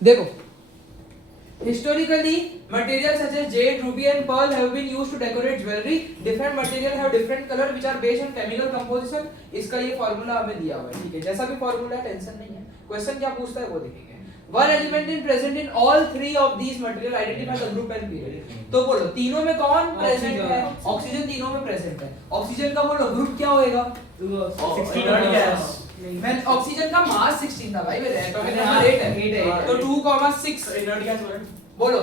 देखो historically materials such as jade, ruby and pearl have been used to decorate jewelry. Different material have different color which are based on chemical composition. इसका ये formula हमें दिया हुआ है, ठीक है, जैसा भी फॉर्मूला है टेंशन नहीं है, क्वेश्चन क्या पूछता है वो देखेंगे. One element is present in all three of these material. Identify the group and period. तो बोलो तीनों में कौन प्रेजेंट है? ऑक्सीजन तीनों में प्रेजेंट है. ऑक्सीजन का बोलो ग्रुप क्या होएगा? 16 गैस. मैं ऑक्सीजन का मास 16 था भाई, मेरे एटॉमिक नंबर 8 है, तो 2,6 इनर्ट गैस बोलो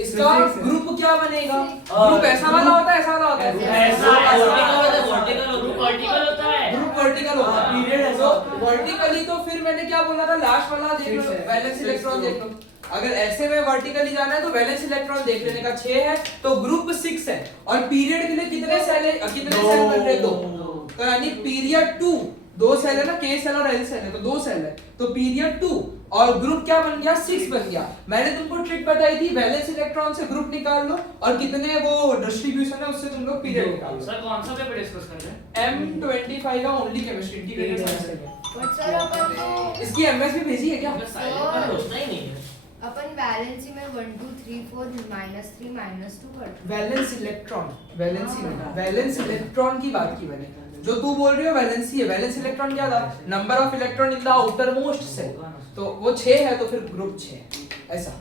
इसका ग्रुप क्या बनेगा? ग्रुप ऐसा वाला होता है, ऐसा वाला होता है, ग्रुप वर्टिकल होता है. पीरियड है तो वर्टिकली तो फिर मैंने क्या बोला था लास्ट वाला देख लो, वैलेंस इलेक्ट्रॉन देख लो. अगर ऐसे में वर्टिकली जाना है तो वैलेंस इलेक्ट्रॉन देख लेने का 6 है, तो ग्रुप 6 है. और पीरियड के लिए कितने सेल है, कितने सेल बन रहे? 2. तो यानी पीरियड 2, 2 सेल है ना, K सेल और L सेल है, तो 2 सेल है, तो पीरियड 2 और ग्रुप क्या बन गया? 6 बन गया. मैंने तुमको ट्रिक बताई थी, वैलेंस इलेक्ट्रॉन से ग्रुप निकाल लो और कितने वो डिस्ट्रीब्यूशन है उससे तुम लोग पीरियड निकाल लो. सर कौन सा पेपर डिस्कस कर रहे हैं? M25 का ओनली केमिस्ट्री इंटीग्रेटेड केमिस्ट्री है. सर अपन तो इसकी एमएस भी भेजी है क्या? साइलेंट होता ही नहीं है. अपन वैलेंसी में 1 2 3 4 -3 -2 करते हैं. वैलेंस इलेक्ट्रॉन, वैलेंसी में वैलेंस इलेक्ट्रॉन की बात की मैंने. जो तू बोल रही हो वैलेंसी है. वैलेंस इलेक्ट्रॉन क्या था? Number of electron in the outer most shell, तो वो 6 है, तो फिर ग्रुप 6 ऐसा.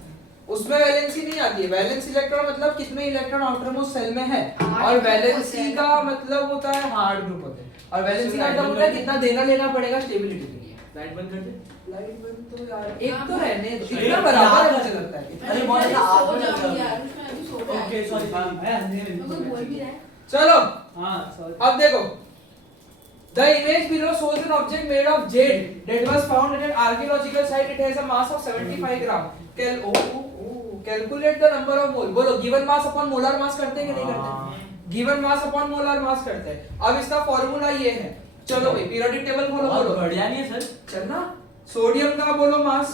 उसमें वैलेंसी नहीं आती है. वैलेंस इलेक्ट्रॉन मतलब कितने इलेक्ट्रॉन आउटर मोस्ट सेल में है, और वैलेंसी का मतलब होता है हार्ड ग्रुप होते हैं, और वैलेंसी का मतलब होता है कितना देना लेना पड़ेगा स्टेबिलिटी के लिए. लाइट बंद कर दे. लाइट बंद तो यार एक तो रहने दो, इतना बराबर है मुझे लगता है. अरे बहुत अच्छा आप सो में जाऊंगी लग यार, उसमें अभी सो रहा है. ओके सॉरी मैं अंधेरे तो कोई बोल भी रहा है. चलो हां सॉरी. अब देखो, the image below shows an object made of jade that was found at an archaeological site. It has a mass of 75 gram. Calculate the number of mole. बोलो given mass upon molar mass करते हैं कि नहीं करते? given mass upon molar mass करते हैं. अब इसका फॉर्मूला ये है. चलो भाई पीरियोडिक टेबल खोलो. बोलो बढ़िया नहीं है सर. चलना. सोडियम का बोलो मास,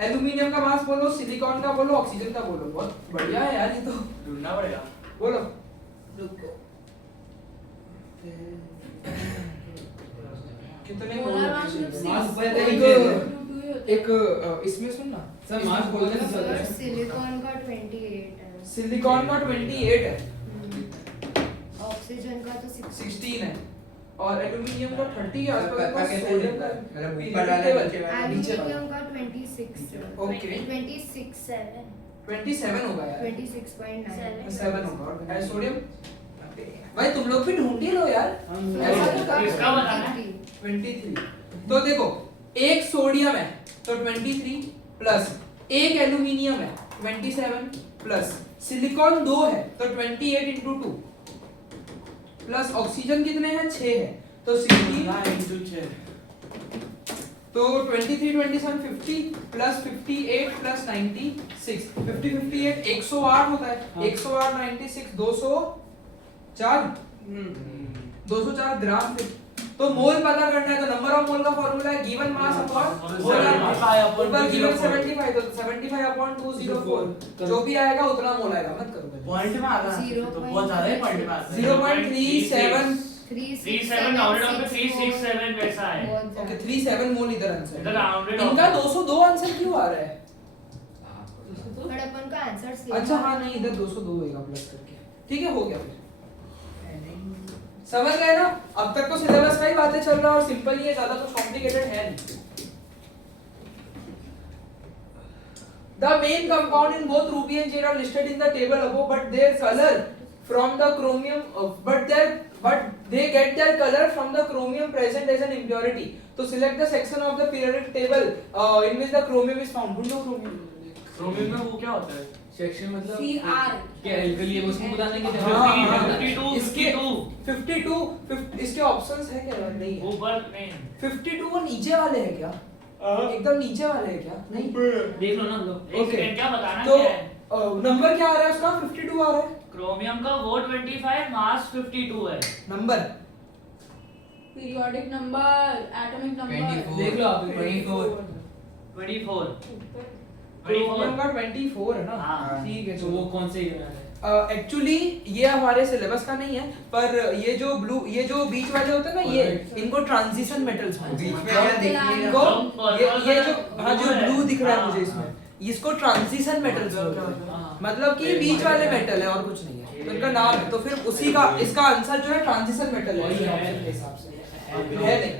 एल्युमिनियम का मास बोलो, सिलिकॉन का बोलो, ऑक्सीजन का बोलो. बहुत बढ़िया है यार ये तो. ढूंढना पड़ेगा. बोलो कितने मोलर मास मास ऊपर एक एक एक इसमें सुन ना सर, मास बोल देना सर सर. सिलिकॉन का 28 है. सिलिकॉन का 28 है, ऑक्सीजन का तो 16 है, और एल्युमिनियम का 30 के आसपास है. कैसे सोडियम लिखता का है? मतलब ऊपर वाला नीचे वाला. एल्युमिनियम का 26 है. ओके 26 7 27 होगा यार. 26.9 7 होगा. और सोडियम भाई तुम लोग भी ढूंढ ही लो यार. ऐसा तो कर. इसका बताना है. 23. तो देखो एक सोडियम है तो 23 प्लस एक एल्युमिनियम है 27 प्लस सिलिकॉन 2 है तो 28 into 2 प्लस ऑक्सीजन कितने हैं 6 है तो 16 तो 23 27 50 प्लस 58 प्लस 96 50 58 108 होता है. 108 96 204 204 ग्राम. तो मोल पता करना है तो नंबर ऑफ मोल का फार्मूला है गिवन मास अपॉन ऊपर गिवन 75 तो 75 अपॉन 204 जो भी आएगा उतना मोल आएगा. मत करो पॉइंट में आ रहा है तो बहुत ज्यादा ही पॉइंट में आता है. 0.37 37 राउंडेड ऑफ 367 पैसा है. ओके 37 मोल इधर आंसर. इधर राउंडेड इनका 202 आंसर क्यों आ रहा है? बट अपन का आंसर सेम. अच्छा हाँ नहीं इधर 202 होएगा प्लस करके. ठीक है हो गया फिर. समझ गए ना? अब तक तो सिलेबस का ही बातें चल रहा है और सिंपल ही है, ज्यादा कुछ कॉम्प्लिकेटेड है नहीं. The main compound in both ruby and jade are listed in the table above, but their color from the chromium, but they get their color from the chromium present as an impurity. So select the section of the periodic table in which the chromium is found. ढूंढो chromium. Chromium में वो क्या होता है? Section मतलब CR. क्या alkali है उसको बताने के हाँ, हाँ, 52 इसके 52 इसके ऑप्शंस है क्या? नहीं है. ऊपर नहीं. 52 वो नीचे वाले हैं क्या? एकदम नीचे वाले हैं क्या? नहीं. देख लो ना लोग. एक Okay. सेकंड क्या बताना तो क्या है? नंबर क्या आ रहा है उसका? 52 आ रहा है क्रोमियम का वो 25 मास 52 है. Number. Periodic number, atomic number. 24. देख लो आप 24 क्रोमियम का 24 है ना. हाँ. ठीक है तो वो कौन से एक्चुअली ये हमारे सिलेबस का नहीं है, पर ये जो बीच वाले होते हैं ना, ये इनको ट्रांजिशन मेटल्स बीच में वाला देखिएगा। इनको ये जो हाँ जो ब्लू दिख रहा है मुझे इसमें, इसको ट्रांजिशन मेटल्स बोलते हैं। मतलब कि बीच वाले मेटल है और कुछ नहीं है, तो इनका नाम है। तो फिर उसी का इसका आंसर जो है ट्रांजिशन मेटल है ऑप्शन के हिसाब से है। नहीं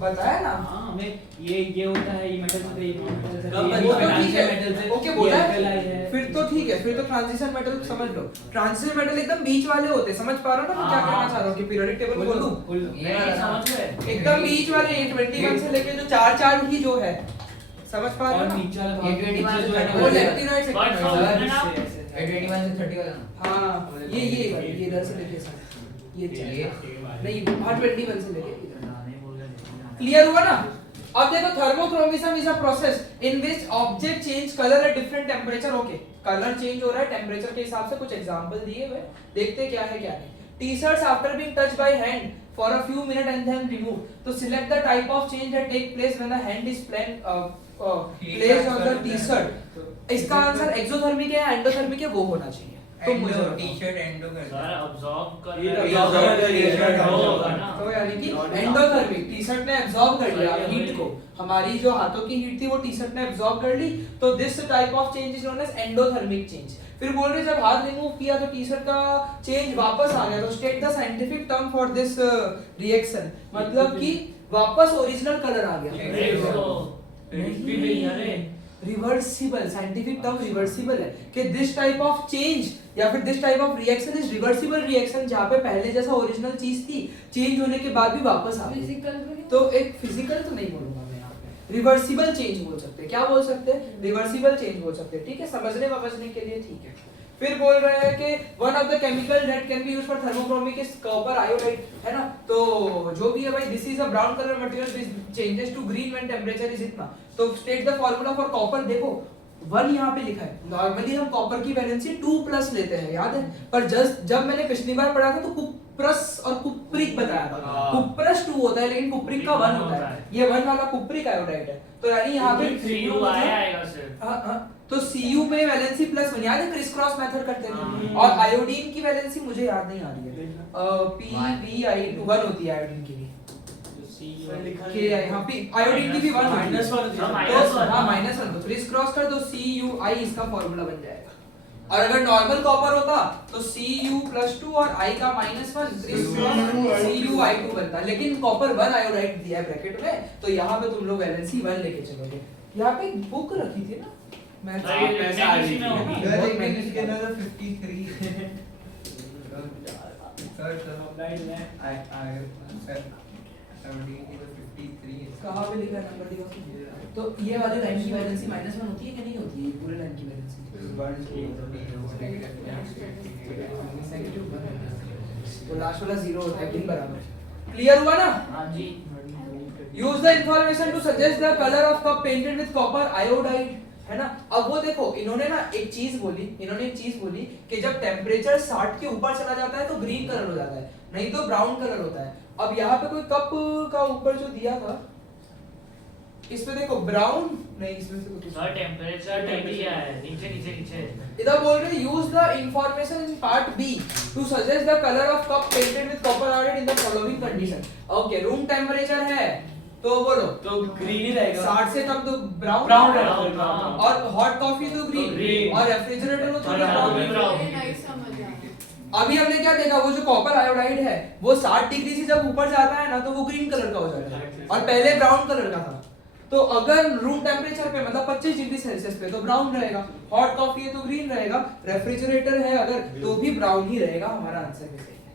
बताया ना हाँ, हमें ये होता है, ये मेटल से, ये मेटल से, वो तो ठीक है, मेटल से, ओके बोला ये है। alkali है। फिर तो ठीक है, फिर तो ट्रांजिशन मेटल समझ लो। ट्रांजिशन मेटल एकदम बीच वाले होते हैं, समझ पा रहे हो ना मैं क्या कहना चाह रहा हूँ कि पीरियोडिक टेबल बोल दूं? नहीं समझ गए एकदम बीच वाले 21 से लेके जो 4 ही जो है, समझ पा रहे और हो ना? नीचे वाला भाग 21 जो है ना, वो लेफ्टिनॉइड सेक्टर But है। from- ये 21 से 30 वाला ना। हाँ ये इधर से लेके ये नहीं हाँ 21 से लेके क्लियर हुआ ना? अब देखो thermochromism is a process in which object change colour at different temperature. Okay, colour change हो रहा है टेंपरेचर के हिसाब से। कुछ एग्जांपल दिए हुए, देखते क्या है क्या नहीं। T-shirts after being touched by hand for a few minute and then remove. तो select the type of change that take place when the hand is placed on the T-shirt. इसका आंसर एक्सोथर्मिक है, endothermic है, वो होना चाहिए। तो मुझे endo T-shirt endo कर सर ऑब्जॉर्ब कर ये तो रहा absorb कर रही है, है। absorb होगा ना। तो यानी कि एंडोथर्मिक, टी-शर्ट ने एब्जॉर्ब कर लिया हीट को, हमारी जो हाथों की हीट थी वो टी-शर्ट ने एब्जॉर्ब कर ली। तो this type of change is known as endothermic change. फिर बोल रहे जब हाथ रिमूव किया तो टी-शर्ट का चेंज वापस आ गया। तो state the scientific term for this reaction, मतलब कि वापस ओरिजिनल कलर आ गया। रिवर्सिबल, साइंटिफिक टर्म रिवर्सिबल है कि दिस टाइप ऑफ चेंज या फिर this type of reaction is reversible reaction, जहां पे पहले जैसा ओरिजिनल चीज थी, चेंज होने के बाद भी वापस आ गई। फिजिकल भी नहीं। तो एक फिजिकल तो नहीं बोलूंगा मैं यहाँ पे, रिवर्सिबल चेंज बोल सकते हैं। क्या बोल सकते हैं? रिवर्सिबल चेंज बोल सकते हैं। ठीक है, समझने समझने के लिए ठीक है। फिर बोल रहे हैं कि one of the chemical that can be used for thermochromic is copper iodide, है ना? तो जो भी है भाई, this is a brown colour material which changes to green when temperature is इतना। तो state the formula for copper. देखो 1 यहाँ पे लिखा है। नॉर्मली हम कॉपर की वैलेंसी 2+ लेते हैं, याद है? पर जब मैंने पिछली बार पढ़ा था तो कुप्रस और कुप्रिक बताया था। कुप्रस 2 होता है लेकिन कुप्रिक का 1 होता है। ये 1 वाला कुप्रिक आयोडाइड है। तो यानी यहाँ पे Cu आएगा सर। हाँ, तो Cu में वैलेंसी +1, याद है? क्रिस क्रॉस मेथड करते हैं। और आयोडीन की वैलेंसी मुझे याद नहीं आ रही है। PbI1 होती है आयोडीन की भी। के यहाँ पे आयोडीन की भी 1 होती है। तो हाँ -1, तो क्रिस क्रॉस कर दो, Cui इसका फार्मूला बन जाएगा। और अगर नॉर्मल कॉपर होता तो Cu+2 और I का -1 क्रिस क्रॉस Cui2 बनता। लेकिन कॉपर 1 आयोडाइड दिया है ब्रैकेट में, तो यहाँ पे तुम लोग वैलेंसी 1 लेके चलोगे। यहाँ पे एक बुक रखी थी ना, मैं सही है, पैसा आ रही किसी में होगी। थी। You are बहुत taking महंगी this थी। another 53. कहाँ पे लिखा है नंबर दिखाओ। तो ये वाले लाइन की वैलेंसी -1 होती है कि नहीं होती है? ये पूरे लाइन की वैलेंसी वो लास्ट वाला 0 होता है, बिन बराबर। क्लियर हुआ ना? हाँ जी। Use the information to suggest the colour of cup painted with copper iodide, है ना? अब वो देखो, इन्होंने ना एक चीज बोली कि जब टेम्परेचर 60 के ऊपर चला जाता है तो ग्रीन कलर हो जाता है, नहीं तो ब्राउन कलर होता है। अब यहाँ पे कोई कप का ऊपर जो दिया था, इस पे देखो ब्राउन नहीं, इसमें से कुछ सर टेम्परेचर नहीं दिया है, नीचे नीचे नीचे। इधर बोल रहे हैं use the information in part B to suggest the colour of cup painted with copper iodide in the following condition. Okay, room temperature है तो बोलो तो ग्रीन ही रहेगा। 60 से कम तो ब्राउन Brown रहेगा। रहेगा। और हॉट कॉफी तो ग्रीन, green। और रेफ्रिजरेटर में तो हाँ, ब्राउन। brown। नहीं समझ आया। अभी हमने क्या देखा, वो जो कॉपर आयोडाइड है वो 60 डिग्री से जब ऊपर जाता है ना तो वो ग्रीन कलर का हो जाता है, और पहले ब्राउन कलर का था। तो अगर रूम टेम्परेचर पे मतलब 25 डिग्री सेल्सियस पे तो ब्राउन रहेगा, हॉट कॉफी है तो ग्रीन रहेगा, रेफ्रिजरेटर है अगर तो भी ब्राउन ही रहेगा। हमारा आंसर भी सही है।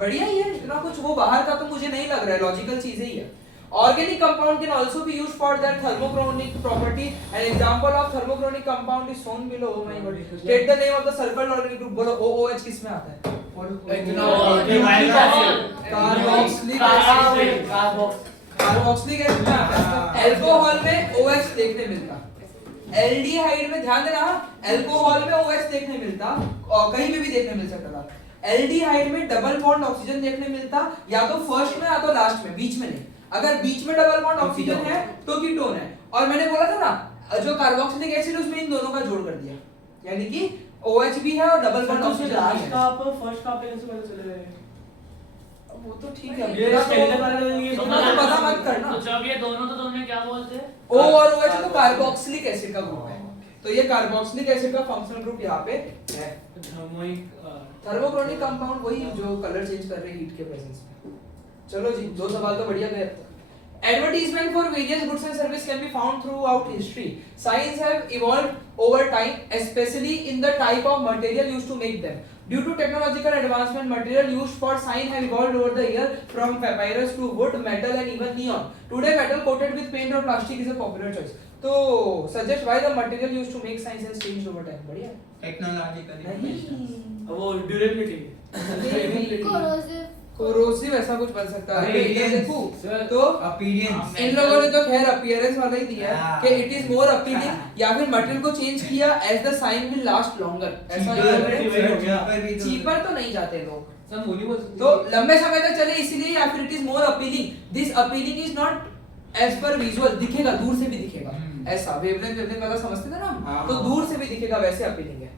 बढ़िया ही है, इतना कुछ वो बाहर का तो मुझे नहीं लग रहा है, लॉजिकल चीजें ही है। Organic compound can also be used for their thermochromic property. An example of thermochromic compound is shown below. Oh my god. State the name of the sulfur organic group. बोलो OOH किस में आता है? Carboxylic acid में आता है। Alcohol में OH देखने मिलता। एल्डिहाइड में ध्यान देना, अल्कोहल में OH देखने मिलता, और कहीं भी देखने मिल सकता था। एल्डिहाइड में डबल बॉन्ड ऑक्सीजन देखने मिलता, या तो फर्स्ट में या तो लास्ट में, बीच में नहीं। अगर बीच में डबल बॉन्ड ऑक्सीजन है तो कीटोन है। और मैंने बोला था ना, जो कार्बोक्सिलिक एसिड उसमें इन दोनों का जोड़ कर दिया, यानी कि OH भी है और डबल बॉन्ड तो ऑक्सीजन लास्ट भी का है। आप फर्स्ट का आप कैसे पता चले गए? वो तो ठीक है, ये इतना स्केलेटन वाले तो ये तो तो पता मत करना। तो जब ये दोनों तो तुमने क्या बोलते हैं? O और OH तो कार्बोक्सिलिक एसिड का ग्रुप है, तो ये कार्बोक्सिलिक एसिड का फंक्शनल ग्रुप यहाँ पे है। थर्मोक्रोनिक कंपाउंड वही जो कलर चेंज कर रहे हैं हीट के प्रेजेंस में। चलो जी, दो सवाल तो बढ़िया गए अब तक। Advertisement for various goods and services can be found throughout history. Signs have evolved over time, especially in the type of material used to make them. Due to technological advancement, material used for sign have evolved over the year from papyrus to wood, metal, and even neon. Today, metal coated with paint or plastic is a popular choice. So, suggest why the material used to make signs has changed over time. बढ़िया? Technological नहीं। वो durability corrosive corrosive ऐसा कुछ बन सकता है। Appearance. इधर देखो तो अपीयरेंस इन लोगों ने तो खैर अपीयरेंस वाला ही दिया है हाँ। कि इट इज मोर अपीलिंग, या फिर मटेरियल को चेंज किया as the sign will last longer, ऐसा चीपर तो नहीं जाते लोग, सब मोनी बोल तो लंबे समय तक चले इसलिए, या फिर it is more appealing, this appealing is not as per visual, दिखेगा दूर से भी दिखेगा ऐसा, वेवलेंथ वाला समझते थे ना हम, हाँ। तो दूर से भी दिखेगा वैसे अपीलिंग है।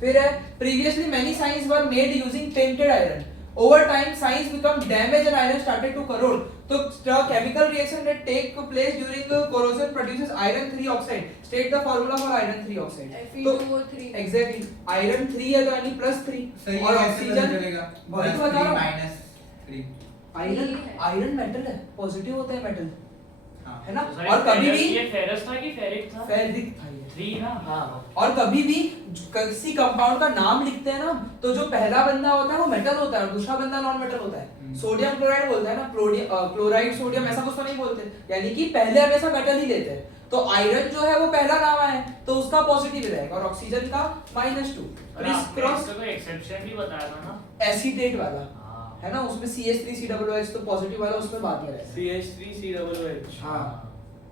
फिर है previously many science were made using painted iron, over time signs become damaged and iron started to corrode, so the chemical reaction that take place during corrosion produces iron 3 oxide. State the formula for iron 3 oxide. तो Fe2O3 exactly iron 3 है तो यानी +3 और oxygen चलेगा वही तो बता रहा हूं, -3 आयरन है। आयरन मेटल है, पॉजिटिव होता है मेटल, हाँ। है ना, तो और कभी भी ये फेरस था कि फेरिक था? फेरिक था ये। 3 ना? हाँ, और कभी भी किसी कंपाउंड का नाम लिखते हैं ना, तो जो पहला बंदा होता है वो मेटल होता है और दूसरा बंदा नॉन मेटल होता है। सोडियम क्लोराइड बोलते हैं ना, क्लोराइड सोडियम ऐसा कुछ तो नहीं बोलते, यानी कि पहले हमेशा मेटल ही लेते हैं। तो आयरन जो है वो पहला नाम है तो उसका पॉजिटिव रहेगा और ऑक्सीजन का -2। अरे आपने इसका कोई एक्सेप्शन भी बताया था ना? एसीटेट वाला हाँ। है ना, उसमें CH3COOH तो पॉजिटिव वाला उसमें बाद में रहेगा। CH3COOH हाँ,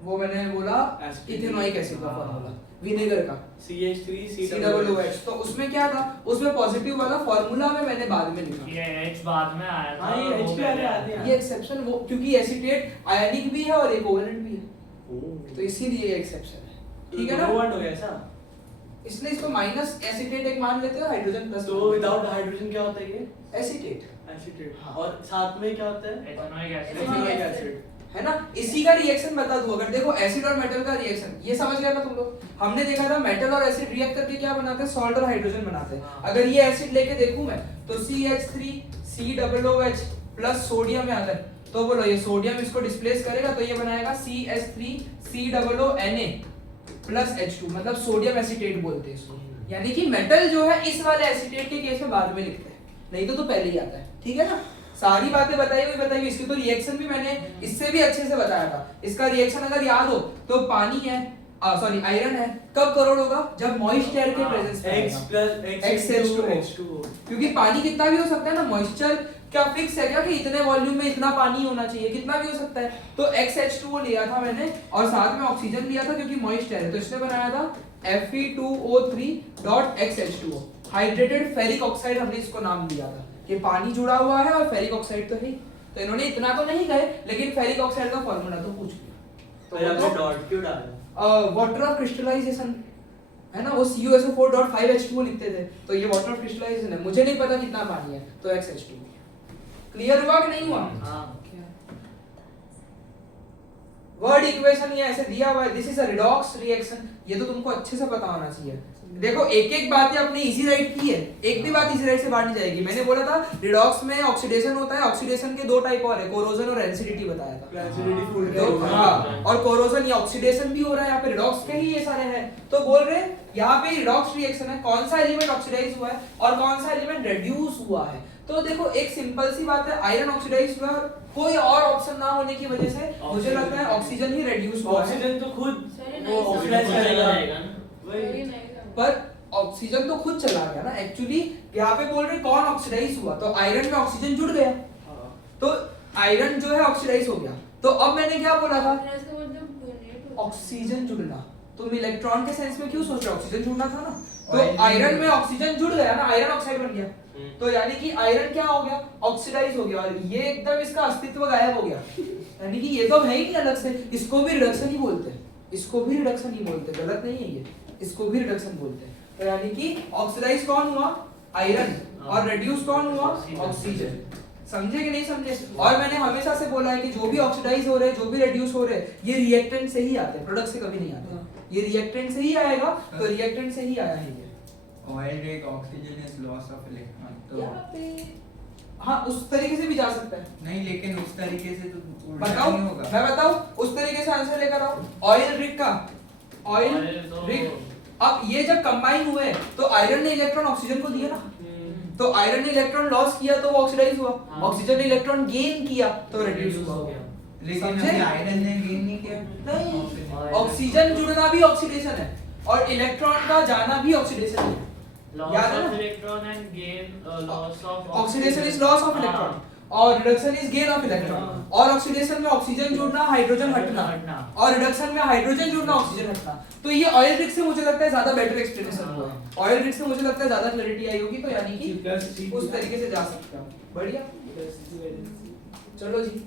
वो मैंने बोला Acetic. इथेनॉइक एसिड का फॉर्मूला, विनेगर का CH3COOH COOH, तो उसमें क्या था, उसमें पॉजिटिव वाला फॉर्मूला में मैंने बाद में लिखा। ये H बाद में आया था। हाँ, ये वो H भी पहले आते हैं। ये एक्सेप्शन वो क्योंकि एसीटेट आयनिक भी है और एक कोवेलेंट भी है, तो इसीलिए ये एक्सेप्शन है, ठीक है ना। वन हो गया ऐसा, इसलिए इसको माइनस एसीटेट एक मान लेते हो, हाइड्रोजन प्लस तो विदाउट हाइड्रोजन क्या होता है ये? Acetate, acetate. हाँ। और साथ में क्या होता है? Ethanoic acid. Ethanoic acid. है ना। इसी का रिएक्शन बता दूं, अगर देखो एसिड और मेटल का रिएक्शन, ये समझ गए ना तुम लोग, हमने देखा था मेटल और एसिड रिएक्ट करके क्या बनाते हैं, सॉल्ट और हाइड्रोजन बनाते हैं। अगर ये एसिड लेके देखूं मैं तो CH3COOH प्लस सोडियम है, अगर तो बोलो ये सोडियम इसको डिस्प्लेस करेगा तो ये बनाएगा CH3COONA प्लस H2, मतलब सोडियम एसीटेट बोलते हैं इसको। यानी कि मेटल जो है इस वाले एसीटेट के केस में बाद में लिखते हैं, नहीं तो पहले ही आता है, ठीक है ना। सारी बातें बताई हुई, इसकी तो रिएक्शन भी मैंने इससे भी अच्छे से बताया था। इसका रिएक्शन अगर याद हो तो पानी है, सॉरी आयरन है, कब करोड़ होगा, जब मॉइस्चर के प्रेजेंस में X plus H2O, क्योंकि पानी कितना भी हो सकता है ना, मॉइस्चर क्या फिक्स है क्या कि इतने वॉल्यूम में इतना पानी होना चाहिए, कितना भी हो सकता है। तो XH2O लिया था मैंने और साथ में ऑक्सीजन लिया था क्योंकि मॉइस्चर है, तो इसने बनाया था Fe2O3.XH2O, हाइड्रेटेड फेरिक ऑक्साइड हमने इसको नाम दिया था। ये पानी जुड़ा हुआ है और फेरिक ऑक्साइड तो है, तो इन्होंने इतना तो नहीं कहे, लेकिन फेरिक ऑक्साइड का फार्मूला तो पूछ लिया। तो आपने डॉट क्यों डाला? वाटर ऑफ क्रिस्टलाइजेशन है ना, वो CuSO4.5H2O लिखते थे, तो ये वाटर ऑफ क्रिस्टलाइजेशन है, मुझे नहीं पता कितना पानी है तो XH2। क्लियर हुआ कि नहीं हुआ? हां। वर्ड इक्वेशन ये ऐसे दिया हुआ है, this is a redox reaction, ये तो तुमको अच्छे से पता होना चाहिए। देखो एक एक बात ये अपने इजी राइट की है, एक भी बात इजी राइट से बाहर नहीं जाएगी। मैंने बोला था रिडॉक्स में ऑक्सीडेशन होता है, ऑक्सीडेशन के दो टाइप और है, कोरोजन और एसिडिटी बताया था। एसिडिटी फुल तो हाँ, और कोरोजन या ऑक्सीडेशन भी हो रहा है, यहाँ पे रिडॉक्स के ही ये सारे हैं। तो बोल रहे यहाँ पे रिडॉक्स रिएक्शन है, कौन सा एलिमेंट ऑक्सीडाइज हुआ है और कौन सा एलिमेंट रिड्यूस हुआ है। तो देखो एक सिंपल सी बात है, आयरन ऑक्सीडाइज हुआ, कोई और ऑप्शन ना होने की वजह से मुझे लगता है ऑक्सीजन ही रिड्यूस हुआ है। ऑक्सीजन तो खुद सही वो नहीं ऑक्सीडाइज समझ करेगा। जाएगा ना। वही पर ऑक्सीजन तो खुद चला गया ना एक्चुअली, यहाँ पे बोल रहे कौन ऑक्सीडाइज हुआ, तो आयरन में ऑक्सीजन जुड़ गया, तो आयरन जो है ऑक्सीडाइज हो गया। तो अब मैंने क्या बोला था, ऑक्सीजन जुड़ना, तुम इलेक्ट्रॉन के सेंस में क्यों सोच रहे हो, ऑक्सीजन जुड़ना था ना, तो आयरन में ऑक्सीजन जुड़ गया ना, आयरन ऑक्साइड बन गया, तो यानी कि आयरन क्या हो गया, ऑक्सीडाइज हो गया, और ये एकदम इसका अस्तित्व गायब हो गया। यानी कि ये तो है ही नहीं अलग से, इसको भी रिडक्शन ही बोलते हैं, इसको भी रिडक्शन ही बोलते हैं, गलत नहीं है ये। इसको भी रिडक्शन बोलते हैं। तो यानी कि ऑक्सीडाइज कौन हुआ? आयरन, और रिड्यूस कौन हुआ? ऑक्सीजन। समझे कि नहीं समझे? और मैंने हमेशा से बोला है कि जो भी ऑक्सीडाइज हो रहे हैं, जो भी रिड्यूस हो रहे हैं, ये रिएक्टेंट से ही आते हैं, प्रोडक्ट से कभी नहीं आते। ये रिएक्टेंट से ही आएगा, तो रिएक्टेंट से ही आया है ये। oil break oxygen is loss of electron तो यहाँ पे हाँ उस तरीके से भी जा सकता है। नहीं, लेकिन उस तरीके से तो उल्टा बताओ, नहीं होगा। मैं बताऊं उस तरीके से आंसर लेकर आओ। ऑयल रिग का ऑयल रिग, अब ये जब कंबाइन हुए तो आयरन ने इलेक्ट्रॉन ऑक्सीजन को दिया ना, तो आयरन ने इलेक्ट्रॉन लॉस किया तो वो ऑक्सीडाइज हुआ, ऑक्सीजन ने इलेक्ट्रॉन गेन किया तो रिड्यूस हुआ। लेकिन समझे? अभी आयरन ने गेन नहीं किया। नहीं, ऑक्सीजन जुड़ना भी ऑक्सीडेशन है और इलेक्ट्रॉन का जाना भी ऑक्सीडेशन है। Loss याद है of ना? electron and gain loss of oxidation is loss of electron और reduction is gain of electron. और ऑक्सीडेशन में ऑक्सीजन जुड़ना, हाइड्रोजन हटना, और रिडक्शन में हाइड्रोजन जुड़ना, ऑक्सीजन हटना। तो ये ऑयल रिग से मुझे लगता है ज्यादा बेटर एक्सप्लेनेशन हुआ है। ऑयल रिग से मुझे लगता है ज्यादा क्लैरिटी आई होगी, तो यानी कि उस तरीके से जा सकते हो। बढ़िया, चलो जी।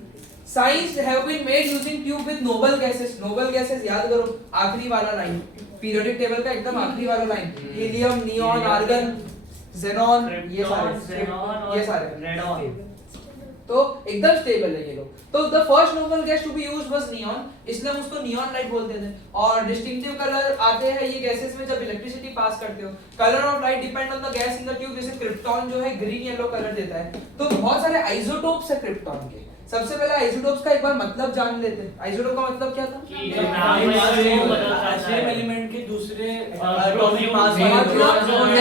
Science have been made using tube with noble gases. Noble gases याद करो, आखिरी वाला लाइन, पीरियोडिक टेबल का एकदम आखिरी वाला line, helium, neon, argon, xenon, ये सारे रेडॉन। तो एकदम स्टेबल है ये लोग। तो the first noble gas to be used was neon, इसलिए हम उसको नियॉन लाइट बोलते थे। और डिस्टिंक्टिव कलर आते हैं ये गैसेस में जब इलेक्ट्रिसिटी पास करते हो। Colour of light depend on the gas in the tube. जैसे क्रिप्टॉन जो है ग्रीन येलो कलर देता है। तो बहुत सारे आइसोटोप्स है क्रिप्टॉन के। सबसे पहले आइसोटोप्स का एक बार मतलब जान लेते हैं। आइसोटोप का मतलब क्या था? सेम एलिमेंट के दूसरे atomic mass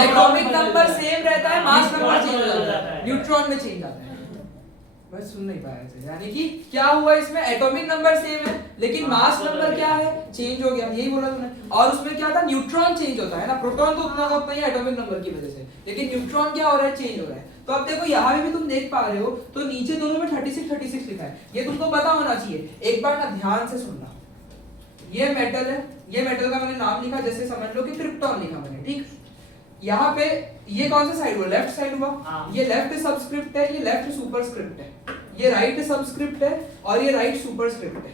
atomic number same रहता है, मास नंबर चेंज हो जाता है, न्यूट्रॉन में चेंज आता है। बस सुन नहीं पाया थे। यानी कि क्या हुआ इसमें? एटॉमिक नंबर सेम है लेकिन मास नंबर क्या है? चेंज हो गया, यही बोला तूने। और उसमें क्या था? न्यूट्रॉन चेंज होता है ना, प्रोटॉन तो उतना का उतना ही एटॉमिक नंबर की वजह से, लेकिन न्यूट्रॉन क्या हो रहा है? चेंज हो रहा है। तो अब देखो यहाँ पे भी तुम देख पा रहे हो, तो नीचे दोनों में 36 लिखा है। ये तुमको पता होना चाहिए। एक बार ना ध्यान से सुनना, ये मेटल है, ये मेटल का मैंने नाम लिखा, जैसे समझ लो कि क्रिप्टॉन लिखा मैंने, ठीक। यहाँ पे ये कौन सा साइड हुआ? लेफ्ट साइड हुआ। ये लेफ्ट सबस्क्रिप्ट है, ये लेफ्ट सुपरस्क्रिप्ट है, ये राइट सबस्क्रिप्ट है और ये राइट सुपरस्क्रिप्ट है।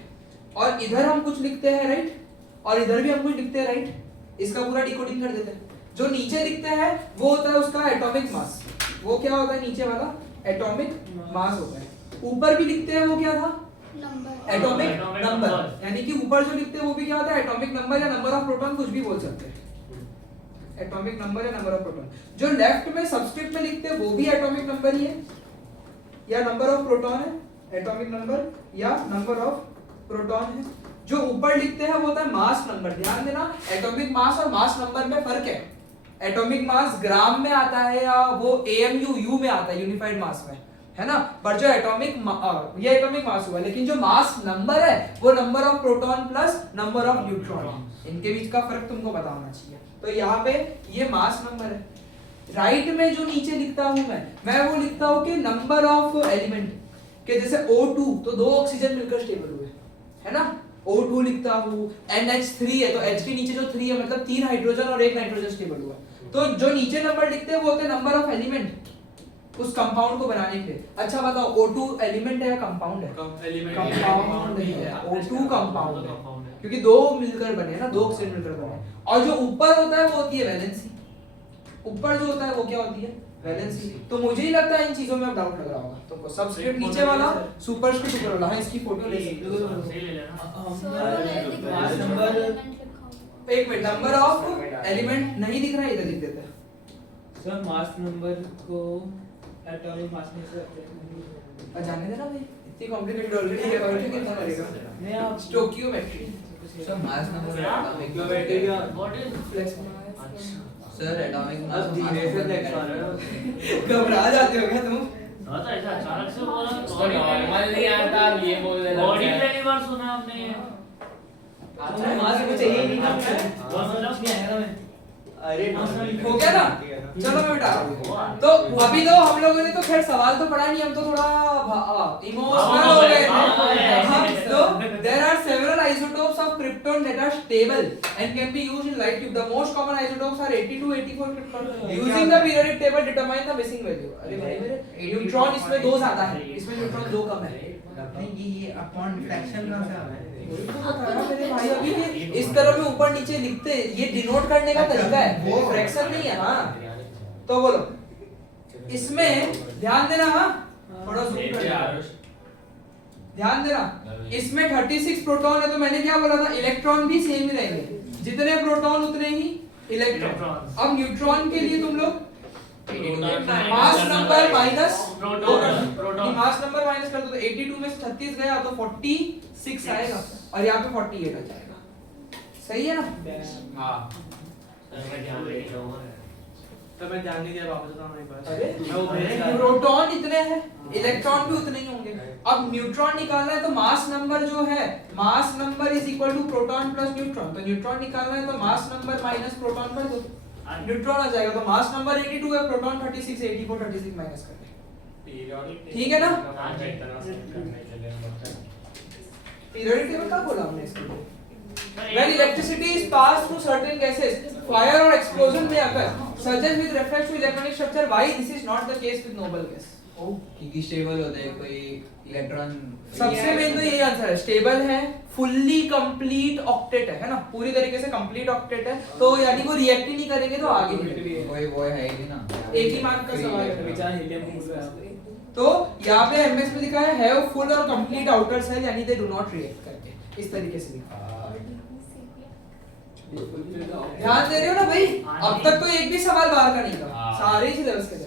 और इधर हम कुछ लिखते हैं राइट, और इधर भी हम कुछ लिखते हैं राइट। इसका पूरा डिकोडिंग कर देते हैं। जो नीचे लिखते हैं वो होता है उसका एटॉमिक मास। वो क्या होता है? नीचे वाला एटॉमिक मास होता है। ऊपर भी लिखते हैं, वो क्या था? Atomic number. यानी कि ऊपर जो लिखते हैं वो भी क्या होता है? एटॉमिक नंबर या नंबर ऑफ प्रोटॉन, कुछ भी बोल सकते हैं। एटॉमिक नंबर या नंबर ऑफ प्रोटॉन। जो लेफ्ट में सबस्क्रिप्ट में लिखते हैं वो भी एटॉमिक नंबर ही है या नंबर ऑफ प्रोटॉन है, एटॉमिक नंबर या नंबर ऑफ प्रोटॉन है। जो ऊपर लिखते हैं वो होता है मास नंबर। ध्यान देना, एटॉमिक मास और मास नंबर में फर्क है। एटॉमिक मास ग्राम में आता है या वो AMU यू में आता है, यूनिफाइड मास में, है ना। पर जो एटॉमिक ये एटॉमिक मास हुआ, लेकिन जो मास नंबर है वो number of proton plus number of neutron है। इनके बीच का फर्क तुमको पता होना चाहिए। तो यहाँ पे ये मास नंबर है। राइट में जो नीचे लिखता हूं मैं वो लिखता हूं कि नंबर ऑफ एलिमेंट के, जैसे O2 तो 2 ऑक्सीजन मिलकर स्टेबल हुए, है ना। O2 लिखता हूं, NH3 है तो H के नीचे जो 3 है मतलब 3 हाइड्रोजन और 1 नाइट्रोजन स्टेबल हुआ। तो जो नीचे नंबर लिखते हैं वो होते हैं नंबर ऑफ एलिमेंट उस कंपाउंड को बनाने के लिए। अच्छा बताओ, O2 एलिमेंट है या कंपाउंड है? कंपाउंड है। O2 कंपाउंड है क्योंकि 2 मिलकर बने ना, 2 ऑक्सीजन मिलकर बने। और जो ऊपर होता है वो होती है वैलेंसी। ऊपर जो होता है वो क्या होती है? वैलेंसी। तो मुझे ही लगता है इन चीजों में अब डाउट लग रहा होगा तुमको। सबस्क्रिप्ट नीचे वाला, सुपरस्क्रिप्ट ऊपर वाला। हाँ, इसकी फोटो ले सकते हो। सही ले लेना। मास नंबर एक मिनट, नंबर ऑफ एलिमेंट नहीं दिख रहा है, इधर लिख देते हैं। सर मास नंबर को एटॉमिक मास में से जाने देना भाई, इतनी कॉम्प्लिकेटेड ऑलरेडी है, और कितना करेगा? नहीं आप stoichiometry. Sir mass number What is flex. Sir atomic mass अब धीरे से देख पा रहे हो। घबरा जाते हो क्या तुम? हाँ तो ऐसा अचानक से बोला। उसको नॉर्मल नहीं आता, अब ये बोल रहे बॉडी पहली बार सुना हमने ये। अच्छा मास को चाहिए ही नहीं था। बस मतलब नहीं आएगा मैं। अरे हो गया ना? चलो मैं बेटा, तो अभी तो हम लोगों ने तो खैर सवाल तो पढ़ा नहीं, हम तो थोड़ा इमोशनल हो गए थे। हम तो there are several isotopes of krypton that are stable and can be used in light tube. The most common isotopes are 82, 84 krypton. Using the periodic table determine the missing value. अरे भाई मेरे neutron इसमें 2 ज्यादा है, इसमें neutron 2 कम है। नहीं, ये अपॉन रिफ्लेक्शन का क्या है? वही तो बता रहा मेरे भाई, अभी ये इस तरह में ऊपर नीचे लिखते, ये डिनोट करने का तरीका है, वो फ्रैक्शन नहीं है। हाँ तो बोलो इसमें ध्यान देना, हाँ थोड़ा zoom कर देना। ध्यान देना, इसमें 36 प्रोटॉन है, तो मैंने क्या बोला था, इलेक्ट्रॉन भी सेम ही रहेंगे, जितने प्रोटॉन उतने ही इलेक्ट्रॉन। अब न्यूट्रॉन के लिए तुम लोग mass number minus proton, mass number minus कर दो तो 82 में से 36 गया तो 46 आएगा और यहाँ पे 48 आ जाएगा। सही है ना? हाँ तो मैं ध्यान नहीं दिया, वापस बताओ मेरे पास। अरे मैं वो भेज रहा था। प्रोटॉन इतने हैं, इलेक्ट्रॉन भी उतने ही होंगे। अब न्यूट्रॉन निकालना है तो मास नंबर जो है, mass number is equal to proton plus neutron, तो न्यूट्रॉन निकालना है तो मास नंबर माइनस प्रोटॉन कर दो, न्यूट्रॉन आ जाएगा। तो मास नंबर 82 है, प्रोटॉन 36, 84 36 माइनस कर दे, ठीक है ना? पीरियोडिक टेबल का बोला हमने इसके लिए। When electricity is passed through certain gases, fire or explosion may occur, such as with reference to electronic structure. Why this is not the case with noble gas? क्योंकि स्टेबल होता है, कोई electron सबसे मेन तो यही answer है, stable है, fully complete octet है ना, पूरी तरीके से कंप्लीट ऑक्टेट है, तो यानी वो रिएक्ट ही नहीं करेंगे तो आगे नहीं बढ़ेंगे। वो है ही ना, एक ही मार्क का सवाल है। बेचारा हीलियम फूल रहा है। तो यहाँ पे एमएस में लिखा है हैव फुल और कंप्लीट आउटर सेल, यानी दे डू नॉट रिएक्ट करके, इस तरीके से लिखा है। ध्यान दे रहे हो ना भाई? अब तक तो एक भी सवाल बाहर का नहीं था, सारे ही सिलेबस के थे।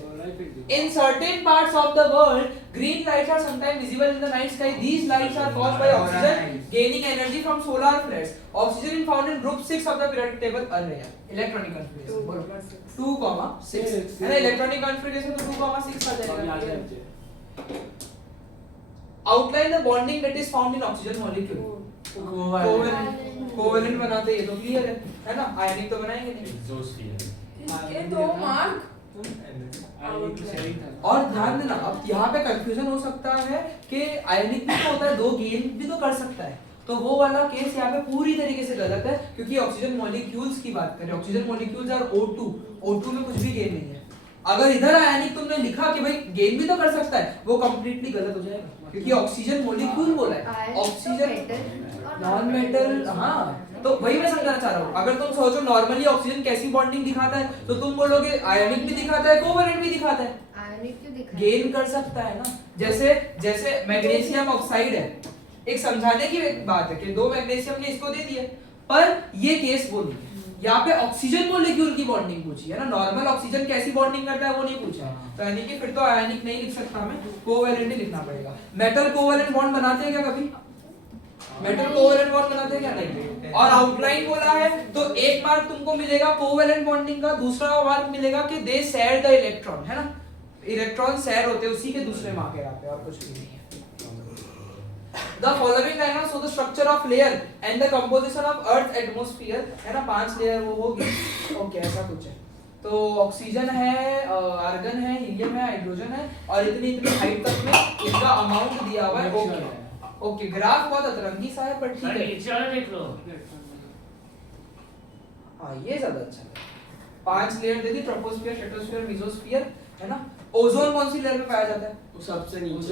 In certain parts of the world, green lights are sometimes visible in the night sky. These lights are caused by oxygen gaining energy from solar flares. Oxygen is found in group 6 of the periodic table. अरे यार, electronic configuration बोलो 2,6 है ना, electronic configuration तो 2,6 आ जाएगा। Outline the bonding that is found in oxygen molecule. Covalent बनाते ये तो क्लियर है ना, आयनिक तो बनाएंगे नहीं। इसके 2 मार्क और ध्यान देना, अब यहाँ पे कंफ्यूजन हो सकता है कि आयनिक भी तो होता है, 2 गेन भी तो कर सकता है, तो वो वाला केस यहाँ पे पूरी तरीके से गलत है, क्योंकि ऑक्सीजन मॉलिक्यूल्स की बात करें, ऑक्सीजन मॉलिक्यूल्स आर O2 में कुछ भी गेन नहीं है। अगर इधर आयनिक तुमने लिखा कि भाई गेन भी तो कर सकता है, वो कंप्लीटली गलत हो जाएगा, क्योंकि ऑक्सीजन मॉलिक्यूल बोला है, ऑक्सीजन नॉन मेटल। हाँ तो वही मैं समझाना चाह रहा हूँ, अगर तुम सोचो नॉर्मली ऑक्सीजन कैसी बॉन्डिंग दिखाता है, तो तुम बोलोगे आयनिक भी दिखाता है, कोवेलेंट भी दिखाता है, आयनिक क्यों दिखा है? गेन कर सकता है ना। जैसे मैग्नीशियम ऑक्साइड है, एक समझाने की बात है कि 2 मैग्नीशियम ने इसको दे दिया, पर ये केस वो नहीं है, यहाँ पे ऑक्सीजन मॉलिक्यूल की बॉन्डिंग पूछी है ना, नॉर्मल ऑक्सीजन कैसी बॉन्डिंग करता है वो नहीं पूछा है, तो यानी कि फिर तो आयनिक नहीं लिख सकता, हमें कोवेलेंट ही लिखना पड़ेगा। मेटल कोवेलेंट बॉन्ड बनाते हैं क्या कभी? मेटल कोवेलेंट बॉन्ड बनाते हैं क्या? नहीं। और आउटलाइन बोला है तो 1 मार्क तुमको मिलेगा कोवेलेंट बॉन्डिंग का, दूसरा मार्क मिलेगा कि दे शेयर द इलेक्ट्रॉन, है ना, इलेक्ट्रॉन शेयर होते हैं, उसी के दूसरे मार्क है यहाँ पे, और कुछ भी नहीं है। The following diagram show the structure of layer and the composition of Earth atmosphere, है ना, 5 लेयर वो होगी, ओके ऐसा कुछ है। तो ऑक्सीजन है, आर्गन है, हीलियम है, हाइड्रोजन है, और इतनी हाइट तक में इसका अमाउंट दिया हुआ है। ओके ओके, ग्राफ बहुत अतरंगी सा है पर ठीक है। नीचे वाला देख लो। हाँ ये ज्यादा अच्छा है। 5 लेयर दे दी, ट्रोपोस्फियर, स्ट्रेटोस्फियर, मेसोस्फियर, है ना। ओजोन कौन सी लेयर में पाया जाता है? वो सबसे नीचे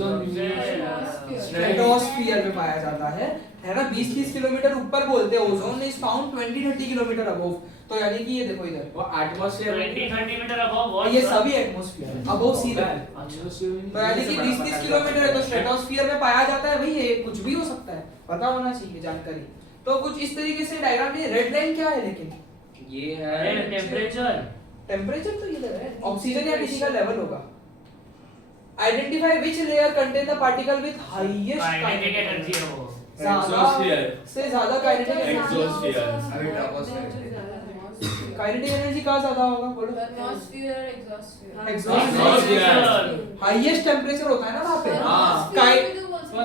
स्ट्रेटोस्फियर में पाया जाता है ना। 20-30 किलोमीटर ऊपर बोलते हैं, ozone is found 20-30 kilometre above, तो यानी कि ये देखो इधर वो एटमॉस्फेयर 20-30 मीटर अबव, ये सभी एटमॉस्फेयर है, अबव सी लेवल, तो यानी कि 20-30 किलोमीटर है, तो स्ट्रेटोस्फियर में पाया जाता है भाई, ये कुछ भी हो सकता है, पता होना चाहिए जानकारी। तो कुछ इस तरीके से डायग्राम में रेड लाइन क्या है, लेकिन ये है टेम्परेचर तो इधर है, ऑक्सीजन या किसी का लेवल होगा। Identify which layer contain the particle with highest kinetic energy है वो। ज्यादा काइनेटिक एक्सोस्फीयर अभी ट्रोपोस्फीयर काइनेटिक एनर्जी कहाँ ज्यादा होगा बोलो? थर्मोस्फीयर, एग्जॉस्फीयर। एग्जॉस्फीयर हाईएस्ट टेम्परेचर होता है ना वहाँ पे।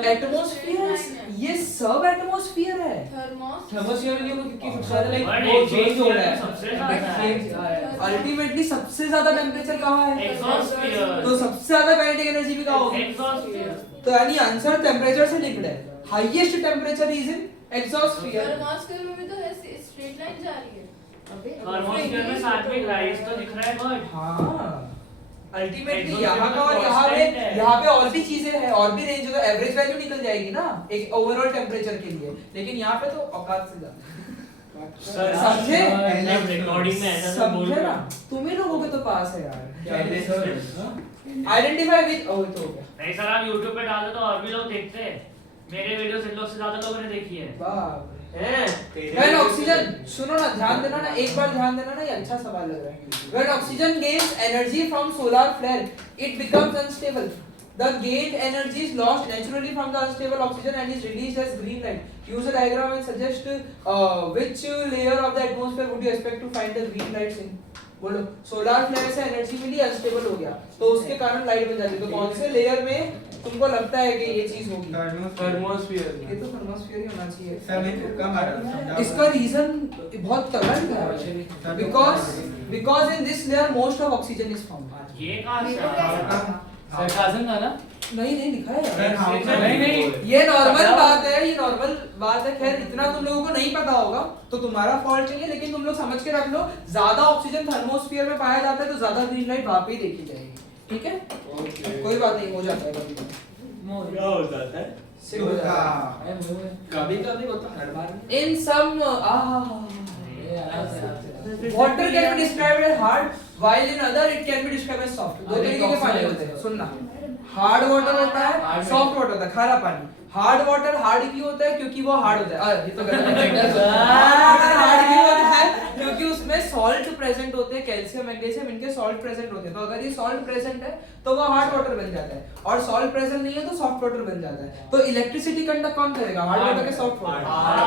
एटमॉस्फेयर, ये सब एटमॉस्फेयर है। थर्मोस्फीयर में क्योंकि सबसे ज्यादा लाइक But वो चेंज हो रहा सबसे ज्यादा है। अल्टीमेटली सबसे ज्यादा टेम्परेचर कहाँ है? एग्जॉस्फीयर। तो सबसे ज्यादा काइनेटिक एनर्जी भी कहाँ होगी? एग्जॉस्फीयर। तो यानी आंसर टेम्परेचर से लिंक्ड है। Highest temperature is in exosphere. Thermosphere में भी तो है, स्ट्रेट लाइन जा रही है। थर्मोस्फीयर में साथ में राइज तो दिख रहा है बट हाँ अल्टीमेटली यहाँ का और यहाँ पे और भी चीजें हैं, और भी रेंज होगा, एवरेज वैल्यू निकल जाएगी ना एक ओवरऑल टेम्परेचर के लिए, लेकिन यहाँ पे तो औकात से ज्यादा सर समझे? रिकॉर्डिंग में ऐसा सब बोल समझे रहा ना? तुम ही लोगों के तो पास है यार। पहले सर आइडेंटिफाई विद ओ तो हो गया। नहीं सर, आप YouTube पे डाल दो तो और भी लोग देखते हैं। मेरे वीडियोस इन लोग से ज्यादा लोगों ने देखी है। बाप हैं? When oxygen, सुनो ना, ध्यान देना ना, एक बार ध्यान देना ना, ये अच्छा सवाल लग रहा है। When oxygen gains energy from solar flare, it becomes unstable. The gained energy is lost naturally from the unstable oxygen and is released as green light. Use a diagram and suggest which layer of the atmosphere would you expect to find the green lights in. बोलो, solar flare से energy मिली, unstable हो गया, तो उसके कारण light बन जाती है। तो कौन से लेयर में तुमको लगता है कि ये चीज होगी? थर्मोस्फीयर ये तो थर्मोस्फीयर ही होना चाहिए। सर मैं तुक्का मारा। इसका रीजन बहुत तगड़ा है, because in this layer most of oxygen is found। ये कहां मेरे से को कैसे आया? पता? सरकाजम था ना? नहीं लिखा है सर हाँ नहीं, नहीं। ये नॉर्मल बात है, ये नॉर्मल बात है। खैर इतना तुम लोगों को नहीं पता होगा तो तुम्हारा फॉल्ट नहीं है, लेकिन तुम लोग समझ के रख लो, ज्यादा ऑक्सीजन थर्मोस्फीयर में पाया जाता है तो ज्यादा ग्रीन लाइट वहां पे ही देखी जाएगी। ठीक है, कोई बात नहीं, हो जाता है कभी कभी। क्या हो जाता है? सिक हो जाता कभी कभी होता है, हर बार नहीं। है। In some water can be described as hard, while in other it can be described as soft। दो तरीके के पानी होते हैं, सुनना। हार्ड वाटर होता है, सॉफ्ट वाटर होता है, खारा पानी। हार्ड वाटर हार्ड क्यों होता है? क्योंकि वो हार्ड होता है। ये तो गलत है। हार्ड क्यों होता है? क्योंकि उसमें सॉल्ट प्रेजेंट होते हैं, कैल्शियम मैग्नीशियम इनके सॉल्ट प्रेजेंट होते हैं। तो अगर ये सॉल्ट प्रेजेंट है तो वो हार्ड वाटर बन जाता है, और सॉल्ट प्रेजेंट नहीं है तो सॉफ्ट वाटर बन जाता है। तो इलेक्ट्रिसिटी कंडक्ट कौन करेगा? हार्ड वाटर के सॉफ्ट वाटर,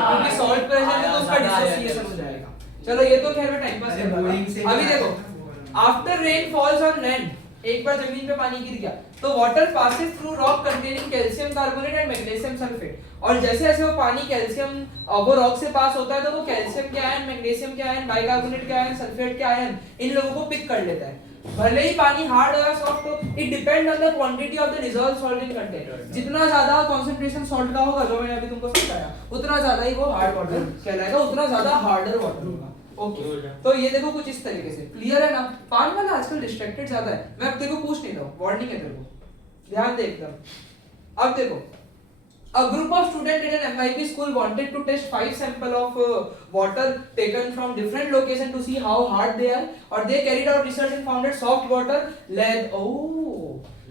क्योंकि सॉल्ट प्रेजेंट है तो उसका डिसोसिएशन हो जाएगा। चलो ये तो खैर मैं टाइम पास कर रहा था। अभी देखो, after rain falls on land, एक बार जमीन पे पानी गिर गया तो water passes through rock containing calcium carbonate and magnesium sulphate, और जैसे जैसे वो पानी कैल्शियम वो रॉक से पास होता है तो वो कैल्शियम के आयन, मैग्नीशियम के आयन, बाइकार्बोनेट के आयन, सल्फेट के आयन, इन लोगों को पिक कर लेता है। भले ही पानी हार्ड हो या सॉफ्ट हो, it depend on the quantity of the dissolved salt in content. जितना ज्यादा कंसंट्रेशन सॉल्ट का होगा, जो मैंने अभी तुमको समझाया, उतना ज्यादा ही वो हार्ड वाटर कहलाएगा, उतना ज्यादा हार्डर वाटर होगा। ओके, तो ये देखो कुछ इस तरीके से क्लियर है ना? पान वाला आजकल डिस्ट्रैक्टेड ज्यादा है, मैं अब तेरे को पूछ नहीं रहा हूं, वार्निंग है तेरे को, ध्यान दे एकदम। अब देखो, a group of students in an MIP school wanted to test 5 samples of water taken from different locations to see how hard they are, or they carried out research and found that soft water